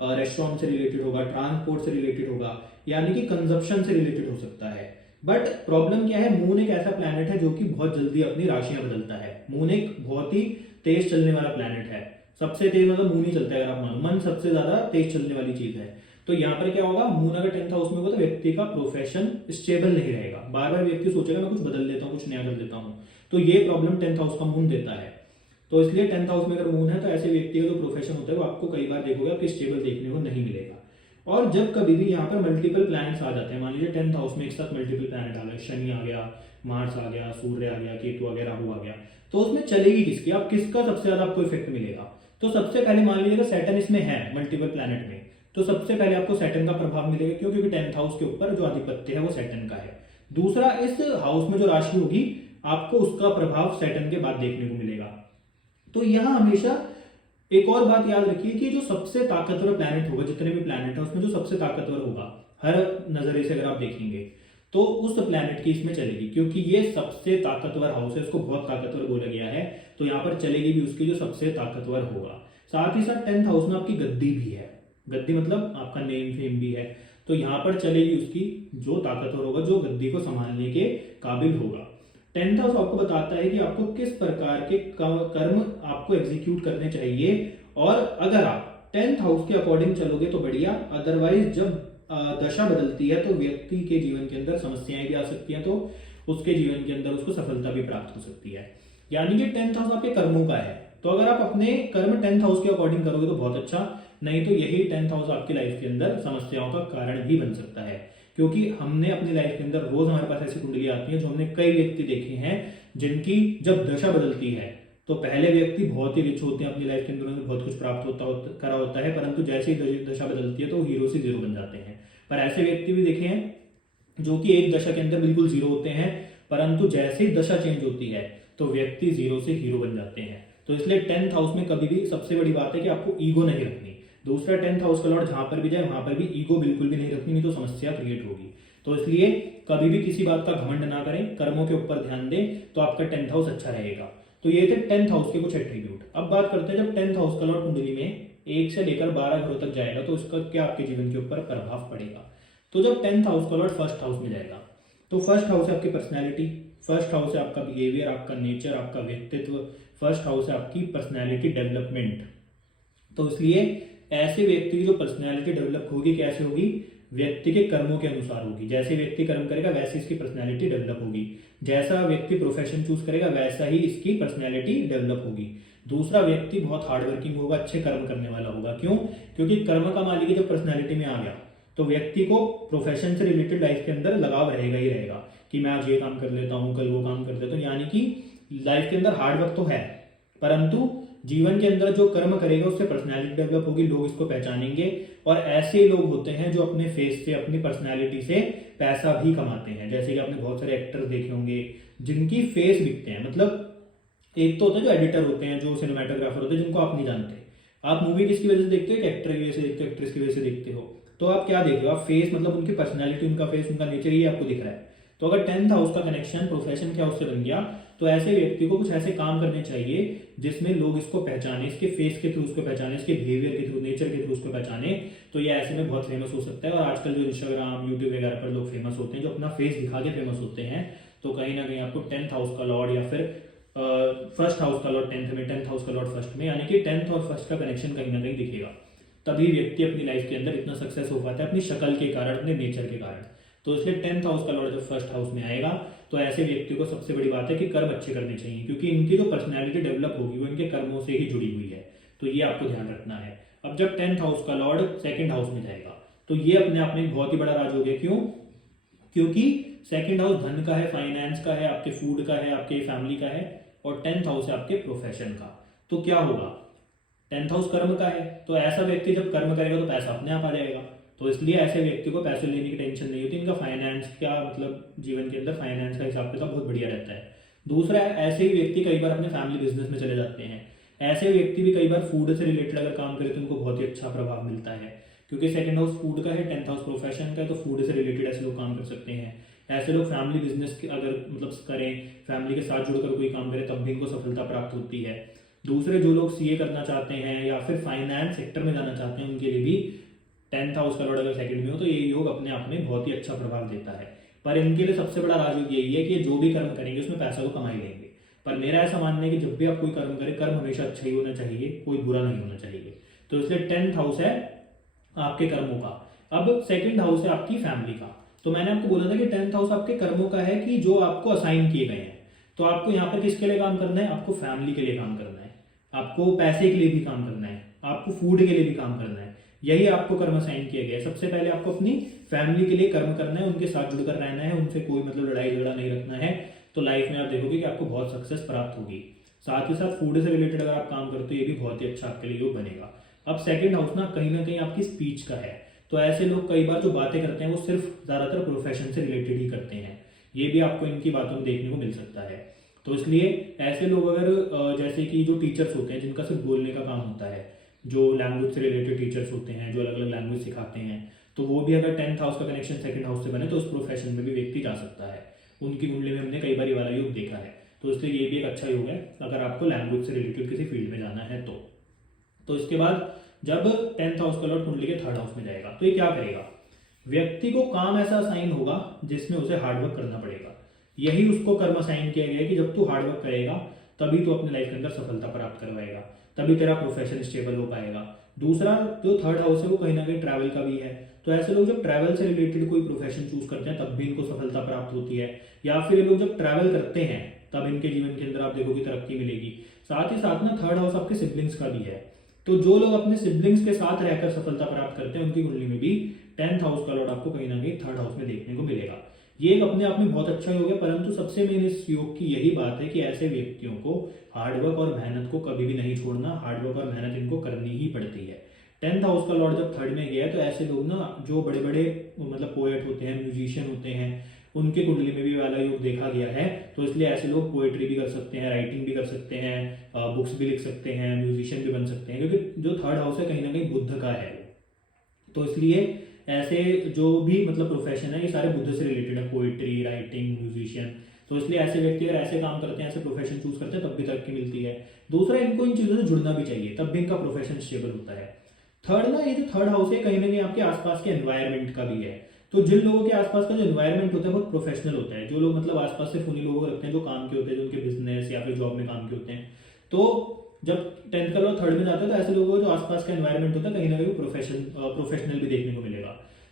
रेस्टोरेंट से रिलेटेड होगा, ट्रांसपोर्ट से रिलेटेड होगा, यानी कि कंजप्शन से रिलेटेड हो सकता है। बट प्रॉब्लम क्या है, मून एक ऐसा प्लैनेट है जो कि बहुत जल्दी अपनी राशियां बदलता है। मून एक बहुत ही तेज चलने वाला प्लैनेट है, सबसे तेज मतलब मून ही चलता है। अगर आप मानो, मन सबसे ज्यादा तेज चलने वाली चीज है। तो यहाँ पर क्या होगा, मून अगर 10th हाउस में होगा तो व्यक्ति का प्रोफेशन स्टेबल नहीं रहेगा, बार बार व्यक्ति सोचेगा मैं कुछ बदल लेता हूँ, कुछ नया कर लेता हूँ। तो ये प्रॉब्लम 10th हाउस का मून देता है। तो इसलिए 10th हाउस में अगर मून है तो ऐसे व्यक्ति का जो प्रोफेशन होता है वो आपको कई बार देखोगे आपको स्टेबल देखने को नहीं मिलेगा। और जब कभी भी यहाँ पर मल्टीपल प्लैनेट्स आ जाते हैं, मान लीजिए 10th हाउस में एक साथ मल्टीपल प्लैनेट आ गए, शनि आ गया, मार्स आ गया, सूर्य आ गया, केतु आ गया, राहु आ गया, तो उसमें चलेगी किसकी, अब किसका सबसे ज्यादा आपको इफेक्ट मिलेगा। तो सबसे पहले मान लीजिएगा सैटर्न इसमें है मल्टीपल प्लैनेट में, तो सबसे पहले आपको सैटर्न का प्रभाव मिलेगा, क्योंकि 10th हाउस के ऊपर जो आधिपत्य है वो सैटर्न का है। दूसरा, इस हाउस में जो राशि होगी आपको उसका प्रभाव सैटर्न के बाद देखने को मिलेगा। तो यहां हमेशा एक और बात याद रखिए कि जो सबसे ताकतवर प्लैनेट होगा, जितने भी प्लैनेट है उसमें जो सबसे ताकतवर होगा हर नजरिए से अगर आप देखेंगे तो उस प्लैनेट की इसमें चलेगी, क्योंकि ये सबसे ताकतवर हाउस है, इसको बहुत ताकतवर बोला गया है। तो यहाँ पर चलेगी भी उसकी जो सबसे ताकतवर होगा। साथ ही साथ 10th हाउस में आपकी गद्दी भी है, गद्दी मतलब आपका नेम फेम भी है, तो यहाँ पर चलेगी उसकी जो ताकतवर होगा, जो गद्दी को संभालने के काबिल होगा। 10th हाउस आपको बताता है कि आपको किस प्रकार के कर्म आपको एग्जीक्यूट करने चाहिए, और अगर आप 10th हाउस के अकॉर्डिंग चलोगे तो बढ़िया, अदरवाइज जब दशा बदलती है तो व्यक्ति के जीवन के अंदर समस्याएं भी आ सकती हैं, तो उसके जीवन के अंदर उसको सफलता भी प्राप्त हो सकती है। यानी कि 10th हाउस आपके कर्मों का है, तो अगर आप अपने कर्म 10th हाउस के अकॉर्डिंग करोगे तो बहुत अच्छा, नहीं तो यही 10th हाउस आपकी लाइफ के अंदर समस्याओं का कारण भी बन सकता है। क्योंकि हमने अपनी लाइफ के अंदर रोज हमारे पास ऐसी कुंडली आती है जो हमने कई व्यक्ति देखे हैं जिनकी जब दशा बदलती है तो पहले व्यक्ति बहुत ही रिच होते हैं, अपनी लाइफ के अंदर उन्हें बहुत कुछ प्राप्त करा होता है, परंतु जैसे ही दशा बदलती है तो हीरो से जीरो बन जाते हैं। पर ऐसे व्यक्ति भी देखे हैं जो कि एक दशा के अंदर बिल्कुल जीरो होते हैं, परंतु जैसे ही दशा चेंज होती है तो व्यक्ति जीरो से हीरो बन जाते हैं। तो तो इसलिए 10th हाउस में कभी भी सबसे बड़ी बात है कि आपको ईगो नहीं रखनी। दूसरा 10th हाउस का लॉर्ड जहां पर भी जाए वहां पर भी ईगो बिल्कुल भी नहीं रखनी, नहीं तो समस्या क्रिएट होगी। तो इसलिए कभी भी किसी बात का घमंड ना करें, कर्मों के ऊपर ध्यान दें, तो आपका 10th हाउस अच्छा रहेगा। तो ये थे 10th हाउस के कुछ एट्रीब्यूट। अब बात करते हैं जब 10th हाउस का लॉर्ड कुंडली में 1 से लेकर 12 घरों तक जाएगा तो उसका क्या आपके जीवन के ऊपर प्रभाव पड़ेगा। तो जब 10th हाउस का लॉर्ड फर्स्ट हाउस में जाएगा तो फर्स्ट हाउस है आपकी पर्सनैलिटी, फर्स्ट हाउस है आपका बिहेवियर, आपका नेचर, आपका व्यक्तित्व, फर्स्ट हाउस है आपकी पर्सनैलिटी डेवलपमेंट। तो इसलिए ऐसे व्यक्ति की जो पर्सनैलिटी डेवलप होगी कैसे होगी, व्यक्ति के कर्मों के अनुसार होगी। जैसे व्यक्ति कर्म करेगा वैसे इसकी पर्सनैलिटी डेवलप होगी। जैसा व्यक्ति प्रोफेशन चूज करेगा वैसा ही इसकी पर्सनैलिटी डेवलप होगी। दूसरा, व्यक्ति बहुत हार्डवर्किंग होगा, अच्छे कर्म करने वाला होगा। क्यों? क्योंकि कर्म का मालिक जब पर्सनैलिटी में आ गया तो व्यक्ति को प्रोफेशन से रिलेटेड लाइफ के अंदर लगाव रहेगा ही रहेगा कि मैं आज ये काम कर लेता हूँ, कल वो काम कर लेता हूँ। यानी कि लाइफ के अंदर हार्डवर्क तो है, परंतु जीवन के अंदर जो कर्म करेगा उससे पर्सनैलिटी डेवलप होगी, लोग इसको पहचानेंगे। और ऐसे लोग होते हैं जो अपने फेस से, अपनी पर्सनैलिटी से पैसा भी कमाते हैं। जैसे कि आपने बहुत सारे एक्टर्स देखे होंगे जिनकी फेस बिकते हैं। मतलब एक तो होता है जो एडिटर होते हैं, जो सिनेमाटोग्राफर होते हैं, जिनको आप नहीं जानते। आप मूवी किसकी वजह से देखते हो? एक एक्टर की वजह से देखते हो, एक्ट्रेस की वजह से देखते हो। तो आप क्या देख रहे हो? आप फेस, मतलब उनकी पर्सनैलिटी, उनका फेस, उनका नेचर, ये आपको दिख रहा है। तो अगर 10th हाउस का कनेक्शन प्रोफेशन के हाउस से बन गया तो ऐसे व्यक्ति को कुछ ऐसे काम करने चाहिए जिसमें लोग इसको पहचाने, इसके फेस के थ्रू उसको पहचाने, इसके बिहेवियर के थ्रू, नेचर के थ्रू उसको पहचाने। तो ये ऐसे में बहुत फेमस हो सकता है। और आजकल जो इंस्टाग्राम, यूट्यूब वगैरह पर लोग फेमस होते हैं, जो अपना फेस दिखा के फेमस होते हैं, तो कहीं ना कहीं आपको 10th हाउस का लॉर्ड या फिर फर्स्ट हाउस का लॉर्ड 10th में, 10th हाउस का लॉर्ड फर्स्ट में, यानी कि 10th और फर्स्ट का कनेक्शन कहीं ना कहीं दिखेगा। तभी व्यक्ति अपनी लाइफ के अंदर इतना सक्सेस हो पाता है, अपनी शक्ल के कारण, अपने नेचर के कारण। तो इसलिए 10th हाउस का लॉर्ड जब फर्स्ट हाउस में आएगा तो ऐसे व्यक्ति को सबसे बड़ी बात है कि कर्म अच्छे करने चाहिए, क्योंकि इनकी जो पर्सनैलिटी डेवलप होगी वो इनके कर्मों से ही जुड़ी हुई है। तो ये आपको ध्यान रखना है। अब जब 10th हाउस का लॉर्ड सेकंड हाउस में जाएगा तो ये अपने आप में एक बहुत ही बड़ा राज हो गया। क्यों? क्योंकि सेकंड हाउस धन का है, फाइनेंस का है, आपके फूड का है, आपके फैमिली का है, और 10th हाउस है आपके प्रोफेशन का। तो क्या होगा? 10th हाउस कर्म का है, तो ऐसा व्यक्ति जब कर्म करेगा तो पैसा अपने आप आ जाएगा। तो इसलिए ऐसे व्यक्ति को पैसे लेने की टेंशन नहीं होती। इनका फाइनेंस का, मतलब जीवन के अंदर फाइनेंस का हिसाब किताब बहुत बढ़िया रहता है। दूसरा, ऐसे ही व्यक्ति कई बार अपने फैमिली बिजनेस में चले जाते हैं। ऐसे व्यक्ति भी कई बार फूड से रिलेटेड अगर काम करे तो उनको बहुत ही अच्छा प्रभाव मिलता है, क्योंकि सेकंड हाउस फूड का है, 10th हाउस प्रोफेशन का है, तो फूड से रिलेटेड ऐसे लोग काम कर सकते हैं। ऐसे लोग फैमिली बिजनेस अगर मतलब करें, फैमिली के साथ जुड़कर कोई काम करें, तब भी इनको सफलता प्राप्त होती है। दूसरे, जो लोग सीए करना चाहते हैं या फिर फाइनेंस सेक्टर में जाना चाहते हैं, उनके लिए भी 10th हाउस का लॉर्ड अगर सेकंड में हो तो ये योग अपने आप में बहुत ही अच्छा प्रभाव देता है। पर इनके लिए सबसे बड़ा राजयोग यही है कि जो भी कर्म करेंगे उसमें पैसा तो कमा ही लेंगे। पर मेरा ऐसा मानना है कि जब भी आप कोई कर्म करें, कर्म हमेशा अच्छा ही होना चाहिए, कोई बुरा नहीं होना चाहिए। तो इसलिए 10th हाउस है आपके कर्मों का। अब सेकंड हाउस है आपकी फैमिली का। तो मैंने आपको बोला था कि 10th हाउस आपके कर्मों का है कि जो आपको असाइन किए गए हैं। तो आपको यहाँ पर किसके लिए काम करना है? आपको फैमिली के लिए काम करना है, आपको पैसे के लिए भी काम करना है, आपको फूड के लिए भी काम करना है। यही आपको कर्म असाइन किया गया है। सबसे पहले आपको अपनी फैमिली के लिए कर्म करना है, उनके साथ जुड़कर रहना है, उनसे कोई मतलब लड़ाई झगड़ा नहीं रखना है। तो लाइफ में आप देखोगे कि आपको बहुत सक्सेस प्राप्त होगी। साथ ही साथ फूड से रिलेटेड अगर आप काम करते हो ये भी बहुत ही अच्छा आपके लिए योग बनेगा। अब सेकंड हाउस ना कहीं आपकी स्पीच का है। तो ऐसे लोग कई बार जो बातें करते हैं वो सिर्फ ज्यादातर प्रोफेशन से रिलेटेड ही करते हैं। ये भी आपको इनकी बातों में देखने को मिल सकता है। तो इसलिए ऐसे लोग अगर जैसे कि जो टीचर्स होते हैं जिनका सिर्फ बोलने का काम होता है, जो लैंग्वेज से रिलेटेड टीचर्स होते हैं, जो अलग अलग लैंग्वेज सिखाते हैं, तो वो भी अगर 10th हाउस का कनेक्शन सेकंड हाउस से बने तो उस प्रोफेशन में भी व्यक्ति जा सकता है। उनकी कुंडली में हमने कई बार ये वाला योग देखा है। तो इसलिए ये भी एक अच्छा योग है अगर आपको लैंग्वेज से रिलेटेड किसी फील्ड में जाना है तो इसके बाद जब 10th हाउस का लॉर्ड कुंडली के थर्ड हाउस में जाएगा तो ये क्या करेगा? व्यक्ति को काम ऐसा असाइन होगा जिसमें उसे हार्डवर्क करना पड़ेगा। यही उसको कर्म असाइन किया गया है कि जब तू हार्डवर्क करेगा तभी तो अपने लाइफ के अंदर सफलता प्राप्त करवाएगा, तभी तेरा प्रोफेशन स्टेबल हो पाएगा। दूसरा, जो थर्ड हाउस है वो कहीं ना कहीं ट्रैवल का भी है। तो ऐसे लोग जब ट्रैवल से रिलेटेड कोई प्रोफेशन चूज करते हैं तब भी इनको सफलता प्राप्त होती है। या फिर ये लोग जब ट्रैवल करते हैं तब इनके जीवन के अंदर आप देखोगे तरक्की मिलेगी। साथ ही साथ ना थर्ड हाउस आपके सिबलिंग्स का भी है। तो जो लोग अपने सिबलिंग्स के साथ रहकर सफलता प्राप्त करते हैं उनकी कुंडली में भी 10th हाउस का लॉर्ड आपको कहीं ना कहीं थर्ड हाउस में देखने को मिलेगा। ये एक अपने आप में बहुत अच्छा योग है, परंतु सबसे मेन इस योग की यही बात है कि ऐसे व्यक्तियों को हार्डवर्क और मेहनत को कभी भी नहीं छोड़ना। हार्डवर्क और मेहनत इनको करनी ही पड़ती है। 10th हाउस का लॉर्ड जब थर्ड में गया है तो ऐसे लोग ना जो बड़े बड़े मतलब पोएट होते हैं, म्यूजिशियन होते हैं, उनके कुंडली में भी वाला योग देखा गया है। तो इसलिए ऐसे लोग पोएट्री भी कर सकते हैं, राइटिंग भी कर सकते हैं, बुक्स भी लिख सकते हैं, म्यूजिशियन भी बन सकते हैं, क्योंकि जो थर्ड हाउस है कहीं ना कहीं बुद्ध का है। तो इसलिए ऐसे जो भी मतलब प्रोफेशन है ये सारे बुद्ध से रिलेटेड है, पोइट्री, राइटिंग, म्यूजिशियन। तो इसलिए ऐसे व्यक्ति अगर ऐसे काम करते हैं, ऐसे प्रोफेशन चूज करते हैं, तब भी तरक्की मिलती है। दूसरा, इनको इन चीज़ों से जुड़ना भी चाहिए, तब भी इनका प्रोफेशन स्टेबल होता है। थर्ड ना, ये जो थर्ड हाउस है कहीं ना कहीं आपके आसपास के एनवायरमेंट का भी है। तो जिन लोगों के आसपास का जो एनवायरमेंट होता है बहुत प्रोफेशनल होता है, जो लोग मतलब आसपास सिर्फ उन्हीं लोगों को रखते हैं जो काम के होते हैं, जो उनके बिजनेस या फिर जॉब में काम के होते हैं। तो जब 10th का लोग थर्ड में जाते हैं तो ऐसे लोगों को जो आसपास का एनवायरनमेंट होता है कहीं ना कहीं प्रोफेशनल भी देखने को मिलेगा।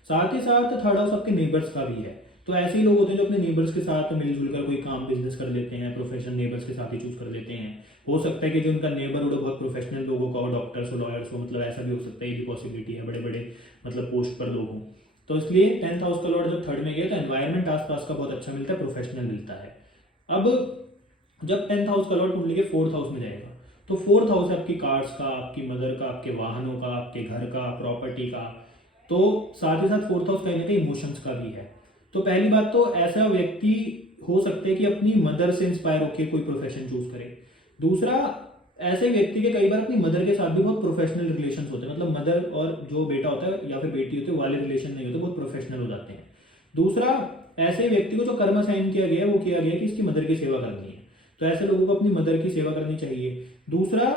साथ ही साथ थर्ड हाउस आपके नेबर्स का भी है। तो ऐसे ही लोग होते हैं जो अपने नेबर्स के साथ मिलजुल कर कोई काम बिजनेस कर लेते हैं, प्रोफेशन नेबर्स के साथ ही चूज कर लेते हैं। हो सकता है कि जो उनका नेबर हो बहुत प्रोफेशनल लोगों का हो, डॉक्टर्स हो, लॉयर्स हो, मतलब ऐसा भी हो सकता है, ये भी पॉसिबिलिटी है, बड़े बड़े मतलब पोस्ट पर लोग हों। तो इसलिए 10th हाउस का लॉर्ड जब थर्ड में गया तो एनवायरनमेंट आसपास का बहुत अच्छा मिलता है, प्रोफेशनल मिलता है। अब जब 10th हाउस का लॉर्ड कुंडली के 4th हाउस में जाएगा तो 4th हाउस है आपकी कार्स का, आपकी मदर का, आपके वाहनों का, आपके घर का, प्रॉपर्टी का। तो साथ ही साथ 4th हाउस कहीं ना कहीं इमोशंस का भी है। तो पहली बात तो ऐसा व्यक्ति हो सकते हैं कि अपनी मदर से इंस्पायर होकर कोई प्रोफेशन चूज करे। दूसरा, ऐसे व्यक्ति के कई बार अपनी मदर के साथ भी बहुत प्रोफेशनल रिलेशन होते हैं, मतलब मदर और जो बेटा होता है या फिर बेटी होती है वाले रिलेशन नहीं होते, बहुत प्रोफेशनल हो जाते हैं। दूसरा, ऐसे व्यक्ति को जो कर्म साइन किया गया है वो किया गया है कि इसकी मदर की सेवा करनी है, तो ऐसे लोगों को अपनी मदर की सेवा करनी चाहिए। दूसरा,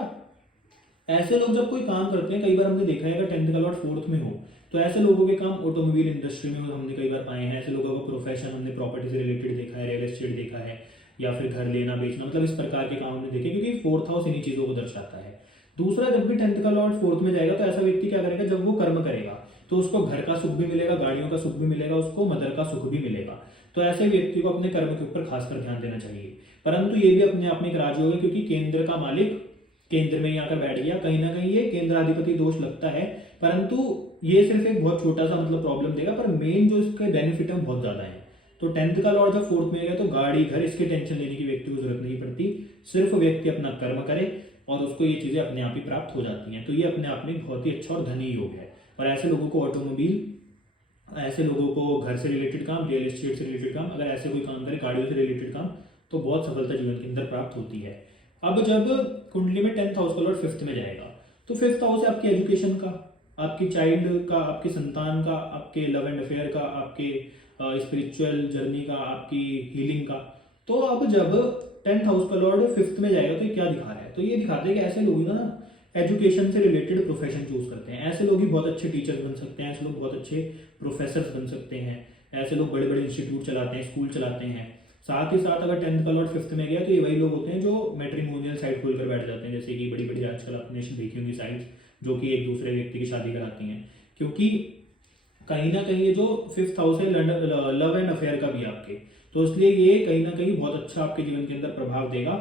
ऐसे लोग जब कोई काम करते हैं, कई बार हमने देखा है अगर 10th का लॉर्ड 4th में हो तो ऐसे लोगों के काम ऑटोमोबाइल इंडस्ट्री में हमने कई बार पाए हैं। ऐसे लोगों का प्रोफेशन हमने प्रॉपर्टी से रिलेटेड देखा है, रियल एस्टेट देखा है, या फिर घर लेना बेचना, मतलब इस प्रकार के काम हमने देखे, क्योंकि 4th हाउस इन्हीं चीजों को दर्शाता है। दूसरा, जब भी 10th का लॉर्ड 4th में जाएगा तो ऐसा व्यक्ति क्या करेगा, जब वो कर्म करेगा तो उसको घर का सुख भी मिलेगा, गाड़ियों का सुख भी मिलेगा, उसको मदर का सुख भी मिलेगा। तो ऐसे व्यक्ति को अपने कर्म के ऊपर खासकर ध्यान देना चाहिए। परंतु ये भी अपने आप में एक राजयोग है, क्योंकि केंद्र का मालिक केंद्र में ही आकर बैठ गया, कहीं ना कहीं ये केंद्राधिपति दोष लगता है। परंतु ये सिर्फ एक बहुत छोटा सा मतलब प्रॉब्लम देगा, पर मेन जो इसके बेनिफिट है बहुत ज्यादा है। तो 10th का लॉर्ड जब 4th में गया तो गाड़ी घर इसकी टेंशन लेने की व्यक्ति को जरूरत नहीं पड़ती, सिर्फ व्यक्ति अपना कर्म करे और उसको ये चीजें अपने आप ही प्राप्त हो जाती हैं। तो ये अपने आप में बहुत ही अच्छा और धनी योग है। और ऐसे लोगों को ऑटोमोबाइल, ऐसे लोगों को घर से रिलेटेड काम, रियल एस्टेट से रिलेटेड काम, अगर ऐसे कोई काम करे गाड़ियों से रिलेटेड काम, तो बहुत सफलता जीवन के अंदर प्राप्त होती है। अब जब कुंडली में 10th हाउस का लॉर्ड 5th में जाएगा तो 5th हाउस है आपकी एजुकेशन का, आपकी चाइल्ड का, आपके संतान का, आपके लव एंड अफेयर का, आपके स्पिरिचुअल जर्नी का, आपकी हीलिंग का। तो अब जब 10th हाउस का लॉर्ड 5th में जाएगा तो ये क्या दिखा रहा है, तो ये दिखाते हैं कि ऐसे लोग ना एजुकेशन से रिलेटेड प्रोफेशन चूज करते हैं। ऐसे लोग ही बहुत अच्छे टीचर्स बन सकते हैं, ऐसे लोग बहुत अच्छे प्रोफेसर बन सकते हैं, ऐसे लोग बड़े बड़े इंस्टीट्यूट चलाते हैं, स्कूल चलाते हैं। साथ ही साथ अगर 10th का लॉर्ड 5th में गया तो ये वही लोग होते हैं जो मैट्रिमोनियल साइट खोलकर बैठ जाते हैं, जैसे कि बड़ी बड़ी आजकल आपने देखी होंगी साइट्स जो कि एक दूसरे व्यक्ति की शादी कराती हैं। क्योंकि कहीं ना कहीं ये जो 5th हाउस है लव एंड अफेयर का भी आपके, तो इसलिए ये कहीं ना कहीं बहुत अच्छा आपके जीवन के अंदर प्रभाव देगा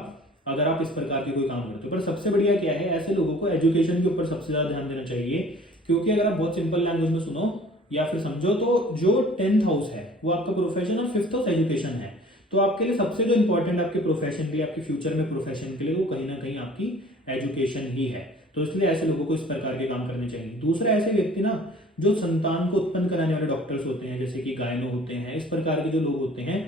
अगर आप इस प्रकार के कोई काम करते हो। पर सबसे बढ़िया क्या है, ऐसे लोगों को एजुकेशन के ऊपर सबसे ज्यादा ध्यान देना चाहिए। क्योंकि अगर आप बहुत सिंपल लैंग्वेज में सुनो या फिर समझो तो जो 10th हाउस है वो आपका प्रोफेशन और 5th हाउस एजुकेशन है। तो आपके लिए सबसे जो इंपॉर्टेंट आपके प्रोफेशन के लिए, आपके फ्यूचर में प्रोफेशन के लिए, वो कहीं ना कहीं आपकी एजुकेशन ही है। तो इसलिए ऐसे लोगों को इस प्रकार के काम करने चाहिए। दूसरा, ऐसे व्यक्ति ना जो संतान को उत्पन्न कराने वाले डॉक्टर्स होते हैं, जैसे कि गायनो होते हैं, इस प्रकार के जो लोग होते हैं,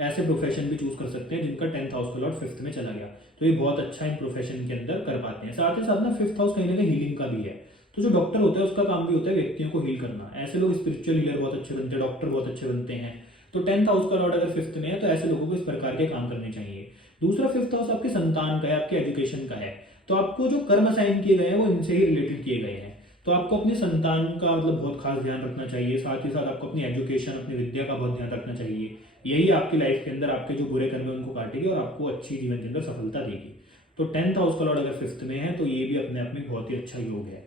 ऐसे प्रोफेशन भी चूज कर सकते हैं जिनका 10th हाउस का लॉर्ड 5th में चला गया। तो ये बहुत अच्छा इन प्रोफेशन के अंदर कर पाते हैं। साथ ही साथ ना 5th हाउस कहीं ना कहीं हीलिंग का भी है। तो जो डॉक्टर होता है उसका काम भी होता है व्यक्तियों को हील करना। ऐसे लोग स्पिरिचुअल हीलर बहुत अच्छे बनते हैं, डॉक्टर बहुत अच्छे बनते हैं। तो 10th हाउस का लॉर्ड अगर 5th में है तो ऐसे लोगों को इस प्रकार के काम करने चाहिए। दूसरा, 5th हाउस आपके संतान का है, आपके एजुकेशन का है। तो आपको जो कर्म साइन किए गए हैं वो इनसे ही रिलेटेड किए गए हैं। तो आपको अपने संतान का मतलब बहुत खास ध्यान रखना चाहिए। साथ ही साथ आपको अपनी एजुकेशन, अपनी विद्या का बहुत ध्यान रखना चाहिए। यही आपकी लाइफ के अंदर आपके जो बुरे कर्म है उनको काटेगी और आपको अच्छी जीवन के अंदर सफलता देगी। तो 10th हाउस का लॉर्ड अगर 5th में है तो ये भी अपने आप में बहुत ही अच्छा योग है।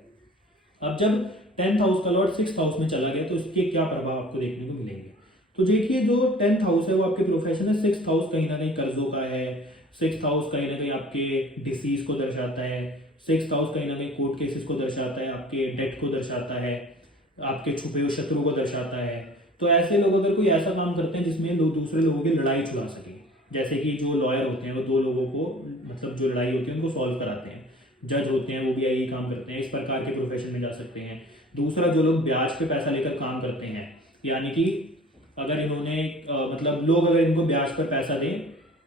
अब जब 10th हाउस का लॉर्ड 6th हाउस में चला गया तो इसके क्या प्रभाव आपको देखने को मिलेंगे। तो देखिए, जो 10th हाउस है वो आपके प्रोफेशन है, 6th हाउस कहीं ना कहीं कर्जों का है, 6th हाउस कहीं ना कहीं आपके डिसीज को दर्शाता है, 6th हाउस कहीं ना कहीं कोर्ट केसेस को दर्शाता है, आपके डेट को दर्शाता है, आपके छुपे हुए शत्रु को दर्शाता है। तो ऐसे लोग अगर कोई ऐसा काम करते हैं जिसमें लोग दूसरे लोगों की लड़ाई छुड़ा सके, जैसे कि जो लॉयर होते हैं वो दो लोगों को मतलब जो लड़ाई होती है उनको सॉल्व कराते हैं, जज होते हैं वो भी यही काम करते हैं, इस प्रकार के प्रोफेशन में जा सकते हैं। दूसरा, जो लोग ब्याज पे पैसा लेकर काम करते हैं, यानी कि अगर इन्होंने मतलब लोग अगर इनको ब्याज पर पैसा दें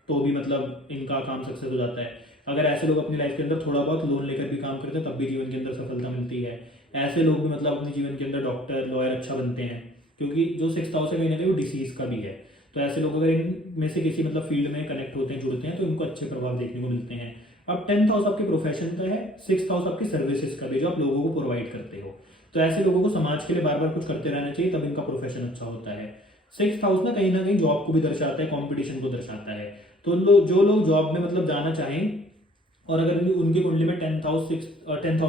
तो भी मतलब इनका काम सक्सेस हो जाता है। अगर ऐसे लोग अपनी लाइफ के अंदर थोड़ा बहुत लोन लेकर भी काम करते हैं तब भी जीवन के अंदर सफलता मिलती है। ऐसे लोग भी मतलब अपने जीवन के अंदर डॉक्टर लॉयर अच्छा बनते हैं, क्योंकि जो 6th हाउस है कहीं ना कहीं वो डिसीज का भी है। तो ऐसे लोग अगर इनमें से किसी मतलब फील्ड में कनेक्ट होते हैं, जुड़ते हैं, तो इनको अच्छे प्रभाव देखने को मिलते हैं। अब 10th हाउस आपके प्रोफेशन का है, 6th हाउस आपकी सर्विसेज का भी, जो आप लोगों को प्रोवाइड करते हो। तो ऐसे लोगों को समाज के लिए बार बार कुछ करते रहना चाहिए, तब इनका प्रोफेशन अच्छा होता है। 6th हाउस ना कहीं जॉब को भी दर्शाता है, कंपटीशन को दर्शाता है। तो जो लोग जॉब में मतलब जाना चाहें और अगर उनकी कुंडली में 10th हाउस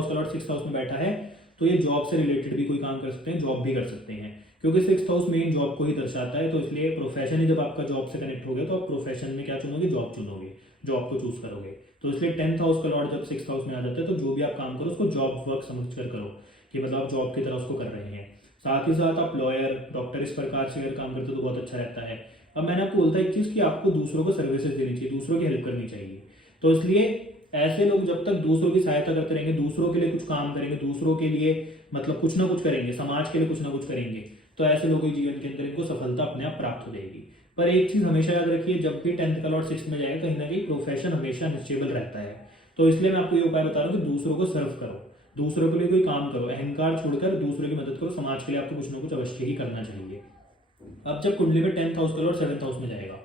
का लॉर्ड 6th हाउस में बैठा है, तो ये जॉब से रिलेटेड भी कोई काम कर सकते हैं, जॉब भी कर सकते हैं, क्योंकि 6th हाउस मेन जॉब को ही दर्शाता है। तो इसलिए प्रोफेशन ही जब आपका जॉब से कनेक्ट हो गया तो आप प्रोफेशन में क्या चुनोगे, जॉब चुनोगे, जॉब को चूज करोगे। तो इसलिए 10th हाउस का लॉर्ड जब 6th हाउस में आ जाता है तो जो भी आप काम करो उसको जॉब वर्क समझ कर करो, कि मतलब आप जॉब की तरह उसको कर रहे हैं। साथ ही साथ आप लॉयर डॉक्टर इस प्रकार से अगर काम करते हो तो बहुत अच्छा रहता है। अब मैंने आपको बोलता है एक चीज़ कि आपको दूसरों को सर्विसेज देनी चाहिए, दूसरों की हेल्प करनी चाहिए। तो इसलिए ऐसे लोग जब तक दूसरों की सहायता करते रहेंगे, दूसरों के लिए कुछ काम करेंगे, दूसरों के लिए मतलब कुछ ना कुछ करेंगे, समाज के लिए कुछ ना कुछ करेंगे, तो ऐसे लोगों के जीवन के अंदर इनको सफलता अपने आप प्राप्त हो जाएगी। पर एक चीज हमेशा याद रखिए, जब भी 10th का लॉर्ड 6th में जाएगा कहीं ना कहीं प्रोफेशन हमेशा अनस्टेबल रहता है। तो इसलिए मैं आपको ये उपाय बता रहा हूँ कि दूसरों को सर्व करो, दूसरों के लिए कोई काम करो, अहंकार छोड़कर दूसरों की मदद करो, समाज के लिए आपको कुछ ना कुछ अवश्य ही करना चाहिए। अब जब कुंडली में 10th हाउस का लॉर्ड 7th हाउस में जाएगा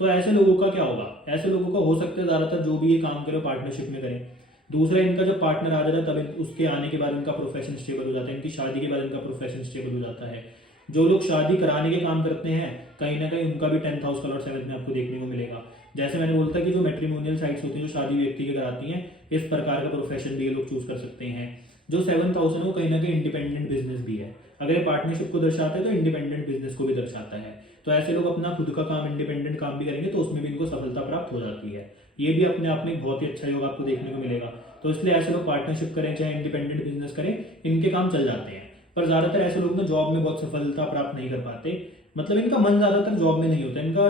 तो ऐसे लोगों का क्या होगा, ऐसे लोगों का हो सकता है ज्यादातर जो भी ये काम करे पार्टनरशिप में करें। दूसरा, इनका जब पार्टनर आ जाता है तब उसके आने के बाद इनका प्रोफेशन स्टेबल हो जाता है, इनकी शादी के बाद इनका प्रोफेशन स्टेबल हो जाता है। जो लोग शादी कराने के काम करते हैं कहीं ना कहीं उनका भी 10th हाउस का लॉर्ड 7th में आपको देखने को मिलेगा। जैसे मैंने बोलता कि जो मैट्रिमोनियल साइट्स होती हैं जो शादी व्यक्ति के कराती हैं, इस प्रकार का प्रोफेशन भी ये लोग चूज कर सकते हैं। जो 7th हाउस है वो कहीं ना कहीं इंडिपेंडेंट बिजनेस भी है। अगर ये पार्टनरशिप को दर्शाता है तो इंडिपेंडेंट बिजनेस को भी दर्शाता है। तो ऐसे लोग अपना खुद का काम इंडिपेंडेंट काम भी करेंगे तो उसमें भी इनको सफलता प्राप्त हो जाती है। ये भी अपने आप में एक बहुत ही अच्छा योग आपको देखने को मिलेगा। तो इसलिए ऐसे लोग पार्टनरशिप करें चाहे इंडिपेंडेंट बिजनेस करें, इनके काम चल जाते हैं। पर ज्यादातर ऐसे लोग ना जॉब में बहुत सफलता प्राप्त नहीं कर पाते, मतलब इनका मन ज्यादातर जॉब में नहीं होता, इनका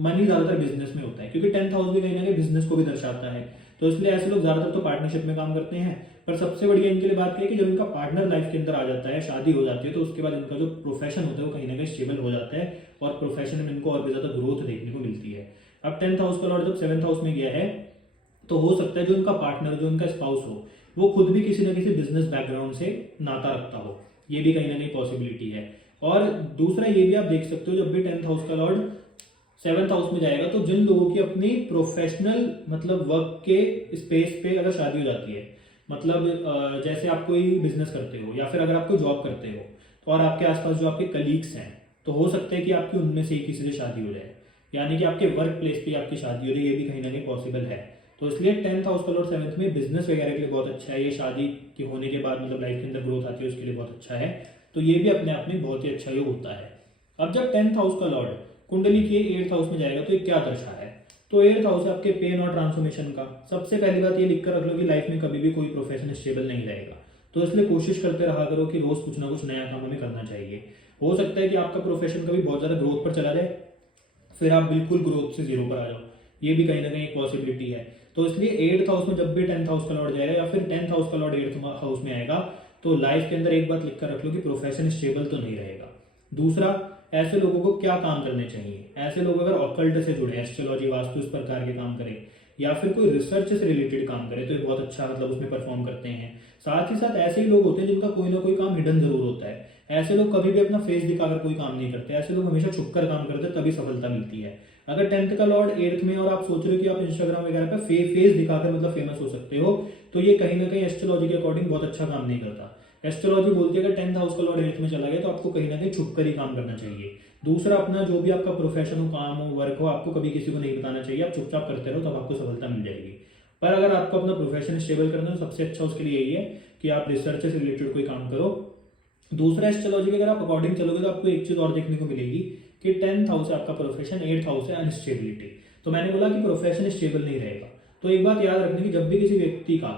मन ही ज्यादातर बिजनेस में होता है, क्योंकि 10th हाउस भी कहीं ना कहीं बिजनेस को भी दर्शाता है। तो इसलिए ऐसे लोग ज्यादातर तो पार्टनरशिप में काम करते हैं। पर सबसे बढ़िया इनके लिए बात है कि जब इनका पार्टनर लाइफ के अंदर आ जाता है, शादी हो जाती है, तो उसके बाद इनका जो प्रोफेशन होता है वो कहीं ना कहीं स्टेबल हो जाता है और प्रोफेशन में इनको और भी ज्यादा ग्रोथ देखने को मिलती है। अब 10th हाउस का लॉर्ड जब 7th हाउस में गया है तो हो सकता है जो इनका पार्टनर, जो इनका स्पाउस हो, वो खुद भी किसी न किसी बिजनेस बैकग्राउंड से नाता रखता हो, ये भी कहीं ना कहीं पॉसिबिलिटी है। और दूसरा ये भी आप देख सकते हो, जब भी 10th हाउस का लॉर्ड 7th हाउस में जाएगा तो जिन लोगों की अपनी प्रोफेशनल मतलब वर्क के स्पेस पे अगर शादी हो जाती है, मतलब जैसे आप कोई बिजनेस करते हो या फिर अगर आप कोई जॉब करते हो, तो और आपके आसपास जो आपके कलीग्स हैं, तो हो सकता है कि आपकी उनमें से किसी से शादी हो जाए, यानी कि आपके वर्क प्लेस पे आपकी शादी हो रही है, ये भी कहीं ना कहीं पॉसिबल है। तो इसलिए 10th हाउस का लॉर्ड 7th में बिजनेस वगैरह के लिए बहुत अच्छा है, ये शादी के होने के बाद मतलब लाइफ के अंदर ग्रोथ आती है उसके लिए बहुत अच्छा है। तो ये भी अपने आप में बहुत ही अच्छा योग होता है। अब जब 10th हाउस का लॉर्ड कुंडली के 8th हाउस में जाएगा तो ये क्या दर्शा है, तो 8th हाउस है आपके पेन और ट्रांसफॉर्मेशन का। सबसे पहली बात ये लिखकर रख लो कि लाइफ में कभी भी कोई प्रोफेशन स्टेबल नहीं रहेगा, तो इसलिए कोशिश करते रहा करो कि रोज कुछ ना कुछ नया काम हमें करना चाहिए। हो सकता है कि आपका प्रोफेशन कभी बहुत ज्यादा ग्रोथ पर चला जाए, फिर आप बिल्कुल ग्रोथ से जीरो पर आ जाओ, ये भी कहीं ना कहीं एक पॉसिबिलिटी है। तो इसलिए 8th हाउस में जब भी 10th हाउस का लॉर्ड जाएगा या फिर 10th हाउस का लॉर्ड 8th हाउस में आएगा, तो लाइफ के अंदर एक बात लिखकर रख लो कि प्रोफेशन स्टेबल तो नहीं रहेगा। दूसरा, ऐसे लोगों को क्या काम करने चाहिए, ऐसे लोग अगर ऑकल्ट से जुड़े, एस्ट्रोलॉजी वास्तु इस प्रकार के काम करें या फिर कोई रिसर्च से रिलेटेड काम करे तो ये बहुत अच्छा मतलब उसमें परफॉर्म करते हैं। साथ ही साथ ऐसे ही लोग होते हैं जिनका कोई ना कोई काम हिडन जरूर होता है, ऐसे लोग कभी भी अपना फेस दिखाकर कोई काम नहीं करते, ऐसे लोग हमेशा छुपकर काम करते हैं, तभी सफलता मिलती है। अगर 10th का लॉर्ड 8th में और आप सोच रहे हो कि आप इंस्टाग्राम वगैरह पे फेस दिखाकर मतलब फेमस हो सकते हो, तो ये कहीं ना कहीं एस्ट्रोलॉजी के अकॉर्डिंग बहुत अच्छा काम नहीं करता। एस्ट्रोलॉजी बोलती है अगर 10th हाउस का लॉर्ड 8th में चला गया तो आपको कहीं ना कहीं छुपकर ही काम करना चाहिए। दूसरा, अपना जो भी आपका प्रोफेशन हो, काम हो, वर्क हो, आपको कभी किसी को नहीं बताना चाहिए, आप चुपचाप करते रहो, तब आपको सफलता मिल जाएगी। पर अगर आपको अपना प्रोफेशन स्टेबल करना है तो सबसे अच्छा उसके लिए यही है कि आप रिसर्च से रिलेटेड कोई काम करो। दूसरा, एस्ट्रोलॉजी के अगर आप अकॉर्डिंग चलोगे तो आपको एक चीज और देखने को मिलेगी कि 10th हाउस है आपका प्रोफेशन, 8th हाउस है अनस्टेबिलिटी। तो मैंने बोला कि प्रोफेशन स्टेबल नहीं रहेगा, तो एक बात याद रखने की, जब भी किसी व्यक्ति का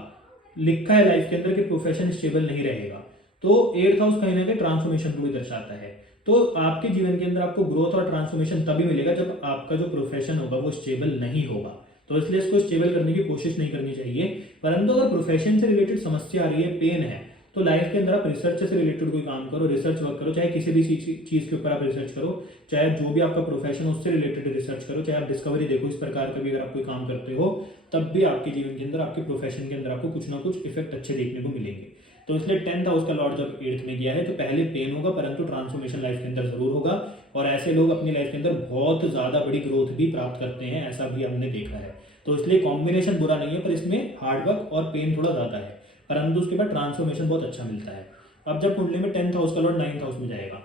लिखा है लाइफ के अंदर कि प्रोफेशन स्टेबल नहीं रहेगा, तो 8th हाउस कहीं ना कहीं ट्रांसफॉर्मेशन को भी दर्शाता है। तो आपके जीवन के अंदर आपको ग्रोथ और ट्रांसफॉर्मेशन तभी मिलेगा जब आपका जो प्रोफेशन होगा वो स्टेबल नहीं होगा। तो इसलिए इसको स्टेबल करने की कोशिश नहीं करनी चाहिए। परंतु अगर प्रोफेशन से रिलेटेड समस्या आ रही है, पेन है, तो लाइफ के अंदर आप रिसर्च से रिलेटेड कोई काम करो, रिसर्च वर्क करो, चाहे किसी भी चीज़ के ऊपर आप रिसर्च करो, चाहे जो भी आपका प्रोफेशन उससे रिलेटेड रिसर्च करो, चाहे आप डिस्कवरी देखो, इस प्रकार का भी अगर आप कोई काम करते हो तब भी आपके जीवन के अंदर, आपके प्रोफेशन के अंदर आपको कुछ ना कुछ इफेक्ट अच्छे देखने को मिलेंगे। तो इसलिए 10th हाउस का लॉर्ड जब 8th में गया है तो पहले पेन होगा, परंतु ट्रांसफॉर्मेशन लाइफ के अंदर जरूर होगा, और ऐसे लोग अपनी लाइफ के अंदर बहुत ज्यादा बड़ी ग्रोथ भी प्राप्त करते हैं, ऐसा भी हमने देखा है। तो इसलिए कॉम्बिनेशन बुरा नहीं है, पर इसमें हार्डवर्क और पेन थोड़ा ज्यादा है, परंतु उसके बाद ट्रांसफॉर्मेशन बहुत अच्छा मिलता है। अब जब कुंडली में 10th हाउस का लॉर्ड 9th हाउस में जाएगा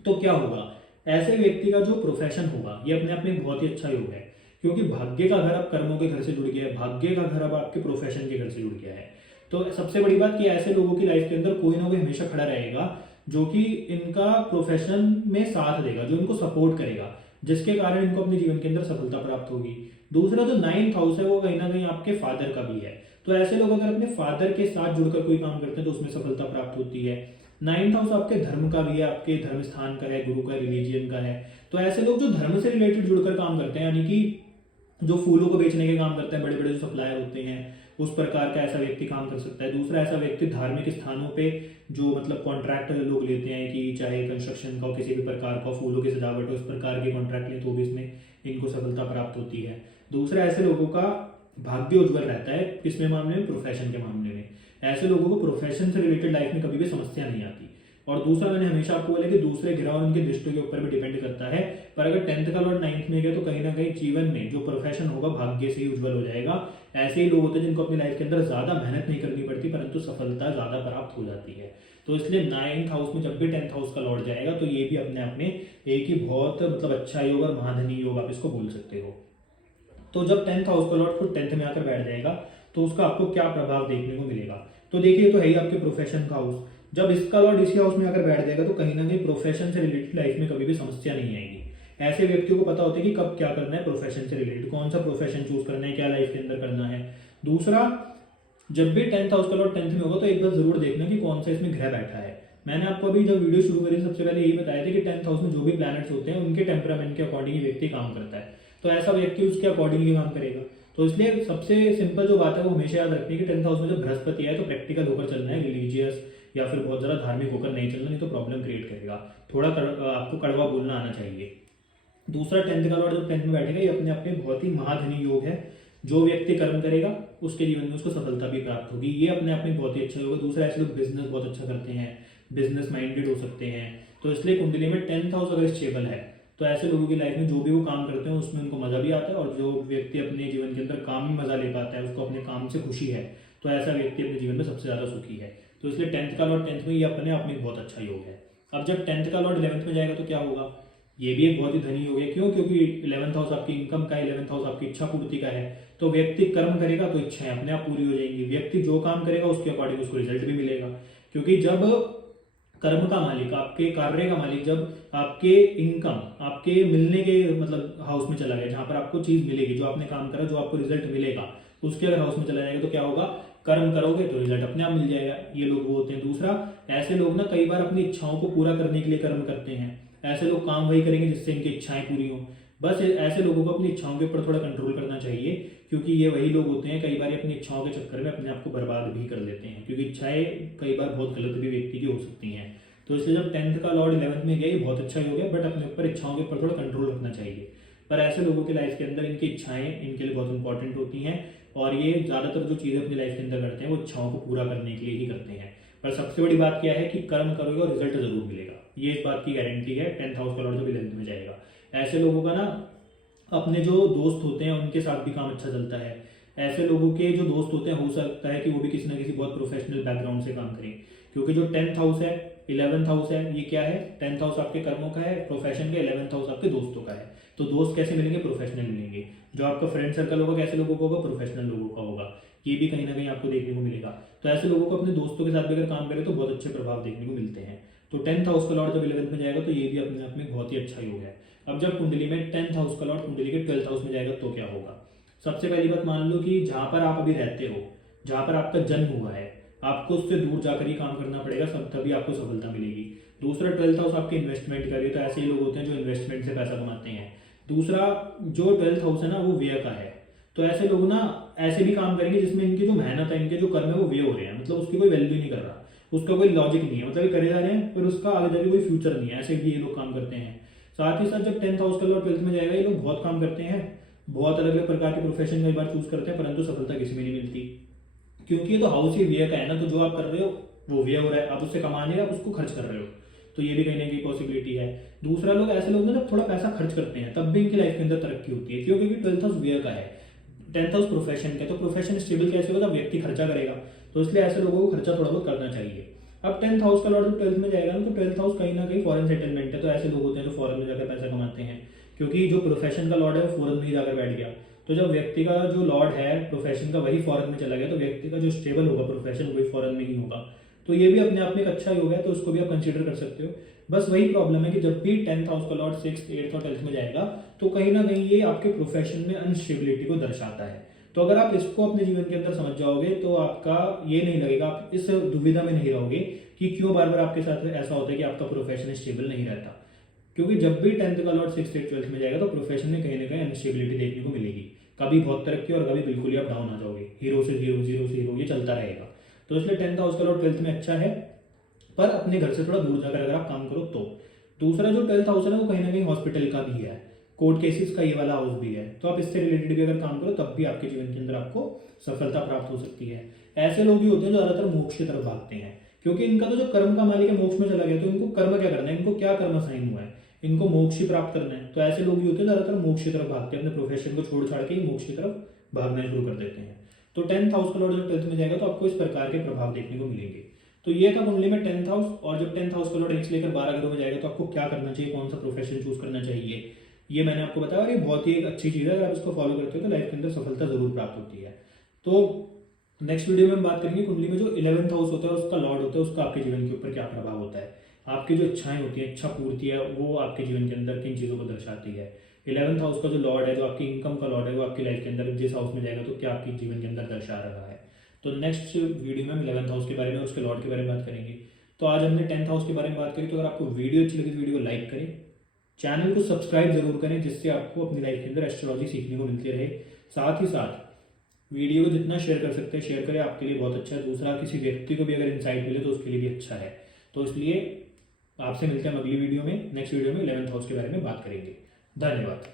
तो क्या होगा, ऐसे व्यक्ति का जो प्रोफेशन होगा ये अपने आप में बहुत ही अच्छा योग है, क्योंकि भाग्य का घर अब कर्मों के घर से जुड़ गया है, भाग्य का घर अब आपके प्रोफेशन के घर से जुड़ गया है। तो सबसे बड़ी बात कि ऐसे लोगों की लाइफ के अंदर कोई ना कोई हमेशा खड़ा रहेगा जो कि इनका प्रोफेशन में साथ देगा, जो इनको सपोर्ट करेगा, जिसके कारण इनको अपने जीवन के अंदर सफलता प्राप्त होगी। दूसरा जो 9th हाउस है वो कहीं ना कहीं आपके फादर का भी है, तो ऐसे लोग अगर अपने फादर के साथ जुड़कर कोई काम करते हैं तो उसमें सफलता प्राप्त होती है। 9th हाउस आपके धर्म का भी है, आपके धर्म स्थान का है, गुरु का, रिलीजियन का है। तो ऐसे लोग जो धर्म से रिलेटेड जुड़कर काम करते हैं, यानी कि जो फूलों को बेचने के काम करते हैं, बड़े बड़े जो सप्लायर होते हैं, उस प्रकार का ऐसा व्यक्ति काम कर सकता है। दूसरा ऐसा व्यक्ति धार्मिक स्थानों पे जो मतलब कॉन्ट्रैक्ट लोग लेते हैं, कि चाहे कंस्ट्रक्शन का हो, किसी भी प्रकार का, फूलों की सजावट हो, इस प्रकार के कॉन्ट्रैक्ट लें तो भी इसमें इनको सफलता प्राप्त होती है। दूसरा ऐसे लोगों का भाग्य उज्जवल रहता है, किसमें मामले में, प्रोफेशन के मामले में। ऐसे लोगों को प्रोफेशन से रिलेटेड लाइफ में कभी भी समस्या नहीं आती। और दूसरा मैंने हमेशा आपको बोला कि दूसरे ग्रह और उनकी दृष्टि के ऊपर भी डिपेंड करता है, पर अगर 10th का लॉर्ड 9th में गया तो कहीं ना कहीं जीवन में जो प्रोफेशन होगा भाग्य से ही उज्जवल हो जाएगा। ऐसे ही लोग होते हैं जिनको अपनी लाइफ के अंदर ज्यादा मेहनत नहीं करनी पड़ती, परंतु सफलता ज्यादा प्राप्त हो जाती है। तो इसलिए 9th हाउस में जब भी 10th हाउस का लॉर्ड जाएगा तो ये भी अपने आप में एक ही बहुत मतलब अच्छा योग और महाधनी योग आप इसको बोल सकते हो। तो जब 10th हाउस का लॉर्ड खुद 10th में आकर बैठ जाएगा तो उसका आपको क्या प्रभाव देखने को मिलेगा, तो देखिए, तो है ही आपके प्रोफेशन का हाउस। जब इसका लॉर्ड इसी हाउस में आकर बैठ जाएगा तो कहीं ना कहीं प्रोफेशन से रिलेटेड लाइफ में कभी भी समस्या नहीं आएगी। ऐसे व्यक्तियों को पता होता है कि कब क्या करना है, प्रोफेशन से रिलेटेड कौन सा प्रोफेशन चूज करना है, क्या लाइफ के अंदर करना है। दूसरा, जब भी 10th हाउस का लॉर्ड 10th में होगा तो एक बार जरूर देखना कि कौन सा इसमें ग्रह बैठा है। मैंने आपको अभी जब वीडियो शुरू करी सबसे पहले यही बताया था कि 10th हाउस में जो भी प्लैनेट्स होते हैं उनके टेम्परामेंट के अकॉर्डिंग व्यक्ति काम करता है, तो ऐसा व्यक्ति उसके अकॉर्डिंगली काम करेगा। तो इसलिए सबसे सिंपल जो बात है वो हमेशा याद रखनी है कि 10th हाउस में जब बृहस्पति आए तो प्रैक्टिकल होकर चलना है, रिलीजियस या फिर बहुत ज्यादा धार्मिक होकर नहीं चलना, नहीं तो प्रॉब्लम क्रिएट करेगा। थोड़ा आपको कड़वा बोलना आना चाहिए। दूसरा, 10th का लॉर्ड जब 10th में बैठेगा, ये अपने आप में बहुत ही महाधनी योग है। जो व्यक्ति कर्म करेगा उसके जीवन में उसको सफलता भी प्राप्त होगी, ये अपने आप में बहुत ही अच्छा योग है। दूसरा, ऐसे लोग बिजनेस बहुत अच्छा करते हैं, बिजनेस माइंडेड हो सकते हैं। तो इसलिए कुंडली में 10th हाउस अगर स्टेबल है तो ऐसे लोगों की लाइफ में जो भी वो काम करते हैं उसमें उनको मजा भी आता है, और जो व्यक्ति अपने जीवन के अंदर काम में मजा ले पाता है, उसको अपने काम से खुशी है, तो ऐसा व्यक्ति अपने जीवन में सबसे ज्यादा सुखी है। तो इसलिए 10th का लॉर्ड 10th में ये अपने आप में बहुत अच्छा योग है। अब जब 10th का लॉर्ड 11th में जाएगा तो क्या होगा, ये भी एक बहुत ही धनी योग है। क्यों? क्योंकि 11th हाउस आपकी इनकम का है, 11th हाउस आपकी इच्छा पूर्ति का है। तो व्यक्ति कर्म करेगा तो इच्छाएं अपने आप पूरी हो जाएंगी। व्यक्ति जो काम करेगा उसके अकॉर्डिंग उसको रिजल्ट भी मिलेगा, क्योंकि जब कर्म का मालिक, आपके कार्य का मालिक, जब आपके इनकम आपके मिलने के मतलब हाउस में चला गया, जहां पर आपको चीज मिलेगी, जो आपने काम करा, जो आपको रिजल्ट मिलेगा, उसके अगर हाउस में चला जाएगा तो क्या होगा, कर्म करोगे तो रिजल्ट अपने आप मिल जाएगा। ये लोग वो होते हैं। दूसरा, ऐसे लोग ना कई बार अपनी इच्छाओं को पूरा करने के लिए कर्म करते हैं। ऐसे लोग काम वही करेंगे जिससे इनकी इच्छाएं पूरी हों। बस ऐसे लोगों को अपनी इच्छाओं के ऊपर थोड़ा कंट्रोल करना चाहिए, क्योंकि ये वही लोग होते हैं कई बार अपनी इच्छाओं के चक्कर में अपने आप को बर्बाद भी कर देते हैं, क्योंकि इच्छाएं कई बार बहुत गलत भी व्यक्ति की हो सकती हैं। तो इसलिए जब 10th का लॉर्ड 11th में गया, ये बहुत अच्छा योग है, बट अपने ऊपर इच्छाओं के ऊपर थोड़ा कंट्रोल रखना चाहिए। पर ऐसे लोगों की लाइफ के अंदर इनकी इच्छाएं इनके लिए बहुत इंपॉर्टेंट होती हैं, और ये ज्यादातर जो चीजें अपनी लाइफ के अंदर करते हैं वो इच्छाओं को पूरा करने के लिए ही करते हैं। पर सबसे बड़ी बात क्या है कि कर्म करोगे और रिजल्ट जरूर मिलेगा, ये इस बात की गारंटी है 10th हाउस का लॉर्ड जब 11th में जाएगा। ऐसे लोगों का ना अपने जो दोस्त होते हैं उनके साथ भी काम अच्छा चलता है। ऐसे लोगों के जो दोस्त होते हैं हो सकता है कि वो भी किसी ना किसी बहुत प्रोफेशनल बैकग्राउंड से काम करें, क्योंकि जो 10th हाउस है 11th हाउस है, ये क्या है, 10th हाउस आपके कर्मों का है, प्रोफेशन का, 11th हाउस आपके दोस्तों का है। तो दोस्त कैसे मिलेंगे, प्रोफेशनल मिलेंगे। जो आपका फ्रेंड सर्कल होगा कैसे लोगों का होगा, प्रोफेशनल लोगों का होगा। ये भी कहीं ना कहीं आपको देखने को मिलेगा। तो ऐसे लोगों को अपने दोस्तों के साथ भी अगर काम करें तो बहुत अच्छे प्रभाव देखने को मिलते हैं। तो 10th हाउस का लॉर्ड जब 11th में जाएगा तो ये भी अपने आप में बहुत ही अच्छा योग है। अब जब कुंडली में 10th हाउस का लॉर्ड कुंडली के 12th हाउस में जाएगा तो क्या होगा। सबसे पहली बात मान लो कि जहां पर आप अभी रहते हो, जहां पर आपका जन्म हुआ है, आपको उससे दूर जाकर ही काम करना पड़ेगा, सब तभी आपको सफलता मिलेगी। दूसरा, 12th हाउस आपके इन्वेस्टमेंट का, तो ऐसे ही लोग होते हैं जो इन्वेस्टमेंट से पैसा कमाते हैं। दूसरा, जो 12th हाउस है ना वो व्यय का है, तो ऐसे लोग ना ऐसे भी काम करेंगे जिसमें इनकी जो मेहनत है, इनके जो कर्म है वो व्यय हो रहे हैं, मतलब उसकी कोई वैल्यू नहीं कर रहा। उसका कोई लॉजिक नहीं है, मतलब ये करे जा रहे हैं पर उसका आगे जाके कोई फ्यूचर नहीं है, ऐसे भी ये लोग काम करते हैं। साथ ही साथ जब 10th हाउस का लॉर्ड 12th में जाएगा, ये लोग बहुत काम करते हैं, बहुत अलग अलग प्रकार के प्रोफेशन कई बार चूज करते हैं, परंतु सफलता किसी में नहीं मिलती, क्योंकि ये तो हाउस ही व्यय का है ना। तो जो आप कर रहे हो वो व्यय हो रहा है, आप उससे कमा नहीं रहे, आप उसको खर्च कर रहे हो, तो ये भी कहीं ना कहीं पॉसिबिलिटी है। दूसरा, लोग ऐसे लोग ना जब थोड़ा पैसा खर्च करते हैं तब भी इनकी लाइफ के अंदर तरक्की होती है, क्यों? क्योंकि 12th हाउस व्यय का है, 10th हाउस प्रोफेशन का, तो प्रोफेशन स्टेबल कैसे होगा जब व्यक्ति खर्चा करेगा, तो इसलिए ऐसे लोगों को खर्चा थोड़ा बहुत करना चाहिए। अब 10th हाउस का लॉर्ड 12th में जाएगा ना, तो 12th हाउस कहीं ना कहीं फॉरेन सेटलमेंट है, तो ऐसे लोग होते हैं जो फॉरेन में जाकर पैसा कमाते हैं, क्योंकि जो प्रोफेशन का लॉर्ड है वो फॉरेन में ही जाकर बैठ गया। तो जब व्यक्ति का जो लॉर्ड है प्रोफेशन का वही फॉरेन में चला गया, तो व्यक्ति का जो स्टेबल होगा प्रोफेशन वही फॉरेन में ही होगा, तो ये भी अपने आप में एक अच्छा योग है, तो उसको भी आप कंसीडर कर सकते हो। बस वही प्रॉब्लम है कि जब भी 10th हाउस का लॉर्ड 6th 8th और 12th में जाएगा, तो कहीं ना कहीं ये आपके प्रोफेशन में अनस्टेबिलिटी को दर्शाता है। तो अगर आप इसको अपने जीवन के अंदर समझ जाओगे तो आपका ये नहीं लगेगा, आप इस दुविधा में नहीं रहोगे कि क्यों बार बार आपके साथ ऐसा होता है कि आपका प्रोफेशन स्टेबल नहीं रहता, क्योंकि जब भी 10th का लॉर्ड 6th 8th 12th में जाएगा तो प्रोफेशन में कहीं ना कहीं अनस्टेबिलिटी देखने को मिलेगी, कभी बहुत तरक्की और कभी बिल्कुल ही आप डाउन आ जाओगे, हीरो से जीरो, जीरो से हीरो, ये चलता रहेगा। तो इसलिए 10th हाउस का लॉर्ड 12th में अच्छा है, पर अपने घर से थोड़ा दूर जाकर अगर आप काम करो तो। दूसरा, जो 12th हाउस है ना, वो कहीं ना कहीं हॉस्पिटल का भी है, कोर्ट केसेस का ये वाला हाउस भी है, तो आप इससे रिलेटेड भी अगर काम करो तब भी आपके जीवन के अंदर आपको सफलता प्राप्त हो सकती है। ऐसे लोग ही होते हैं जो ज्यादातर मोक्ष की तरफ भागते हैं, क्योंकि इनका तो जो कर्म का मालिक है मोक्ष में चला गया, तो इनको कर्म क्या करना है, इनको क्या कर्म साइन हुआ है, इनको मोक्ष ही प्राप्त करना है। तो ऐसे लोग ही होते हैं ज्यादातर मोक्ष की तरफ भागते हैं, अपने प्रोफेशन को छोड़ छाड़ के ही मोक्ष की तरफ भागना शुरू कर देते हैं। तो 10th हाउस का लॉर्ड जब 12th में जाएगा तो आपको इस प्रकार के प्रभाव देखने को मिलेंगे। तो ये था कुंडली में 10th हाउस, और जब 10th हाउस का लॉर्ड 1 से लेकर 12 घरों में जाएगा तो आपको क्या करना चाहिए, कौन सा प्रोफेशन चूज करना चाहिए, ये मैंने आपको बताया, और ये बहुत ही एक अच्छी चीज़ है, अगर आप इसको फॉलो करते हो तो लाइफ के अंदर सफलता जरूर प्राप्त होती है। तो नेक्स्ट वीडियो में हम बात करेंगे कुंडली में जो 11th हाउस होता है उसका लॉर्ड होता है, उसका आपके जीवन के ऊपर क्या प्रभाव होता है, आपकी जो इच्छाएं होती है, इच्छा पूर्ति है, वो आपके जीवन के अंदर किन चीज़ों को दर्शाती है। 11th हाउस का जो लॉर्ड है, जो आपकी इनकम का लॉर्ड है, वो आपकी लाइफ के अंदर जिस हाउस में जाएगा तो क्या आपके जीवन के अंदर दर्शा रहा है। तो नेक्स्ट वीडियो में हम 11th हाउस के बारे में और उसके लॉर्ड के बारे में बात करेंगे। तो आज हमने 10th हाउस के बारे में बात करी, तो अगर आपको वीडियो अच्छी लगी तो वीडियो को लाइक करें, चैनल को सब्सक्राइब जरूर करें, जिससे आपको अपनी लाइफ के अंदर एस्ट्रोलॉजी सीखने को मिलती रहे। साथ ही साथ वीडियो को जितना शेयर कर सकते हैं शेयर करें, आपके लिए बहुत अच्छा है। दूसरा, किसी व्यक्ति को भी अगर इंसाइट मिले तो उसके लिए भी अच्छा है। तो इसलिए आपसे मिलते हैं अगली वीडियो में, नेक्स्ट वीडियो में 11th हाउस के बारे में बात करेंगे। धन्यवाद।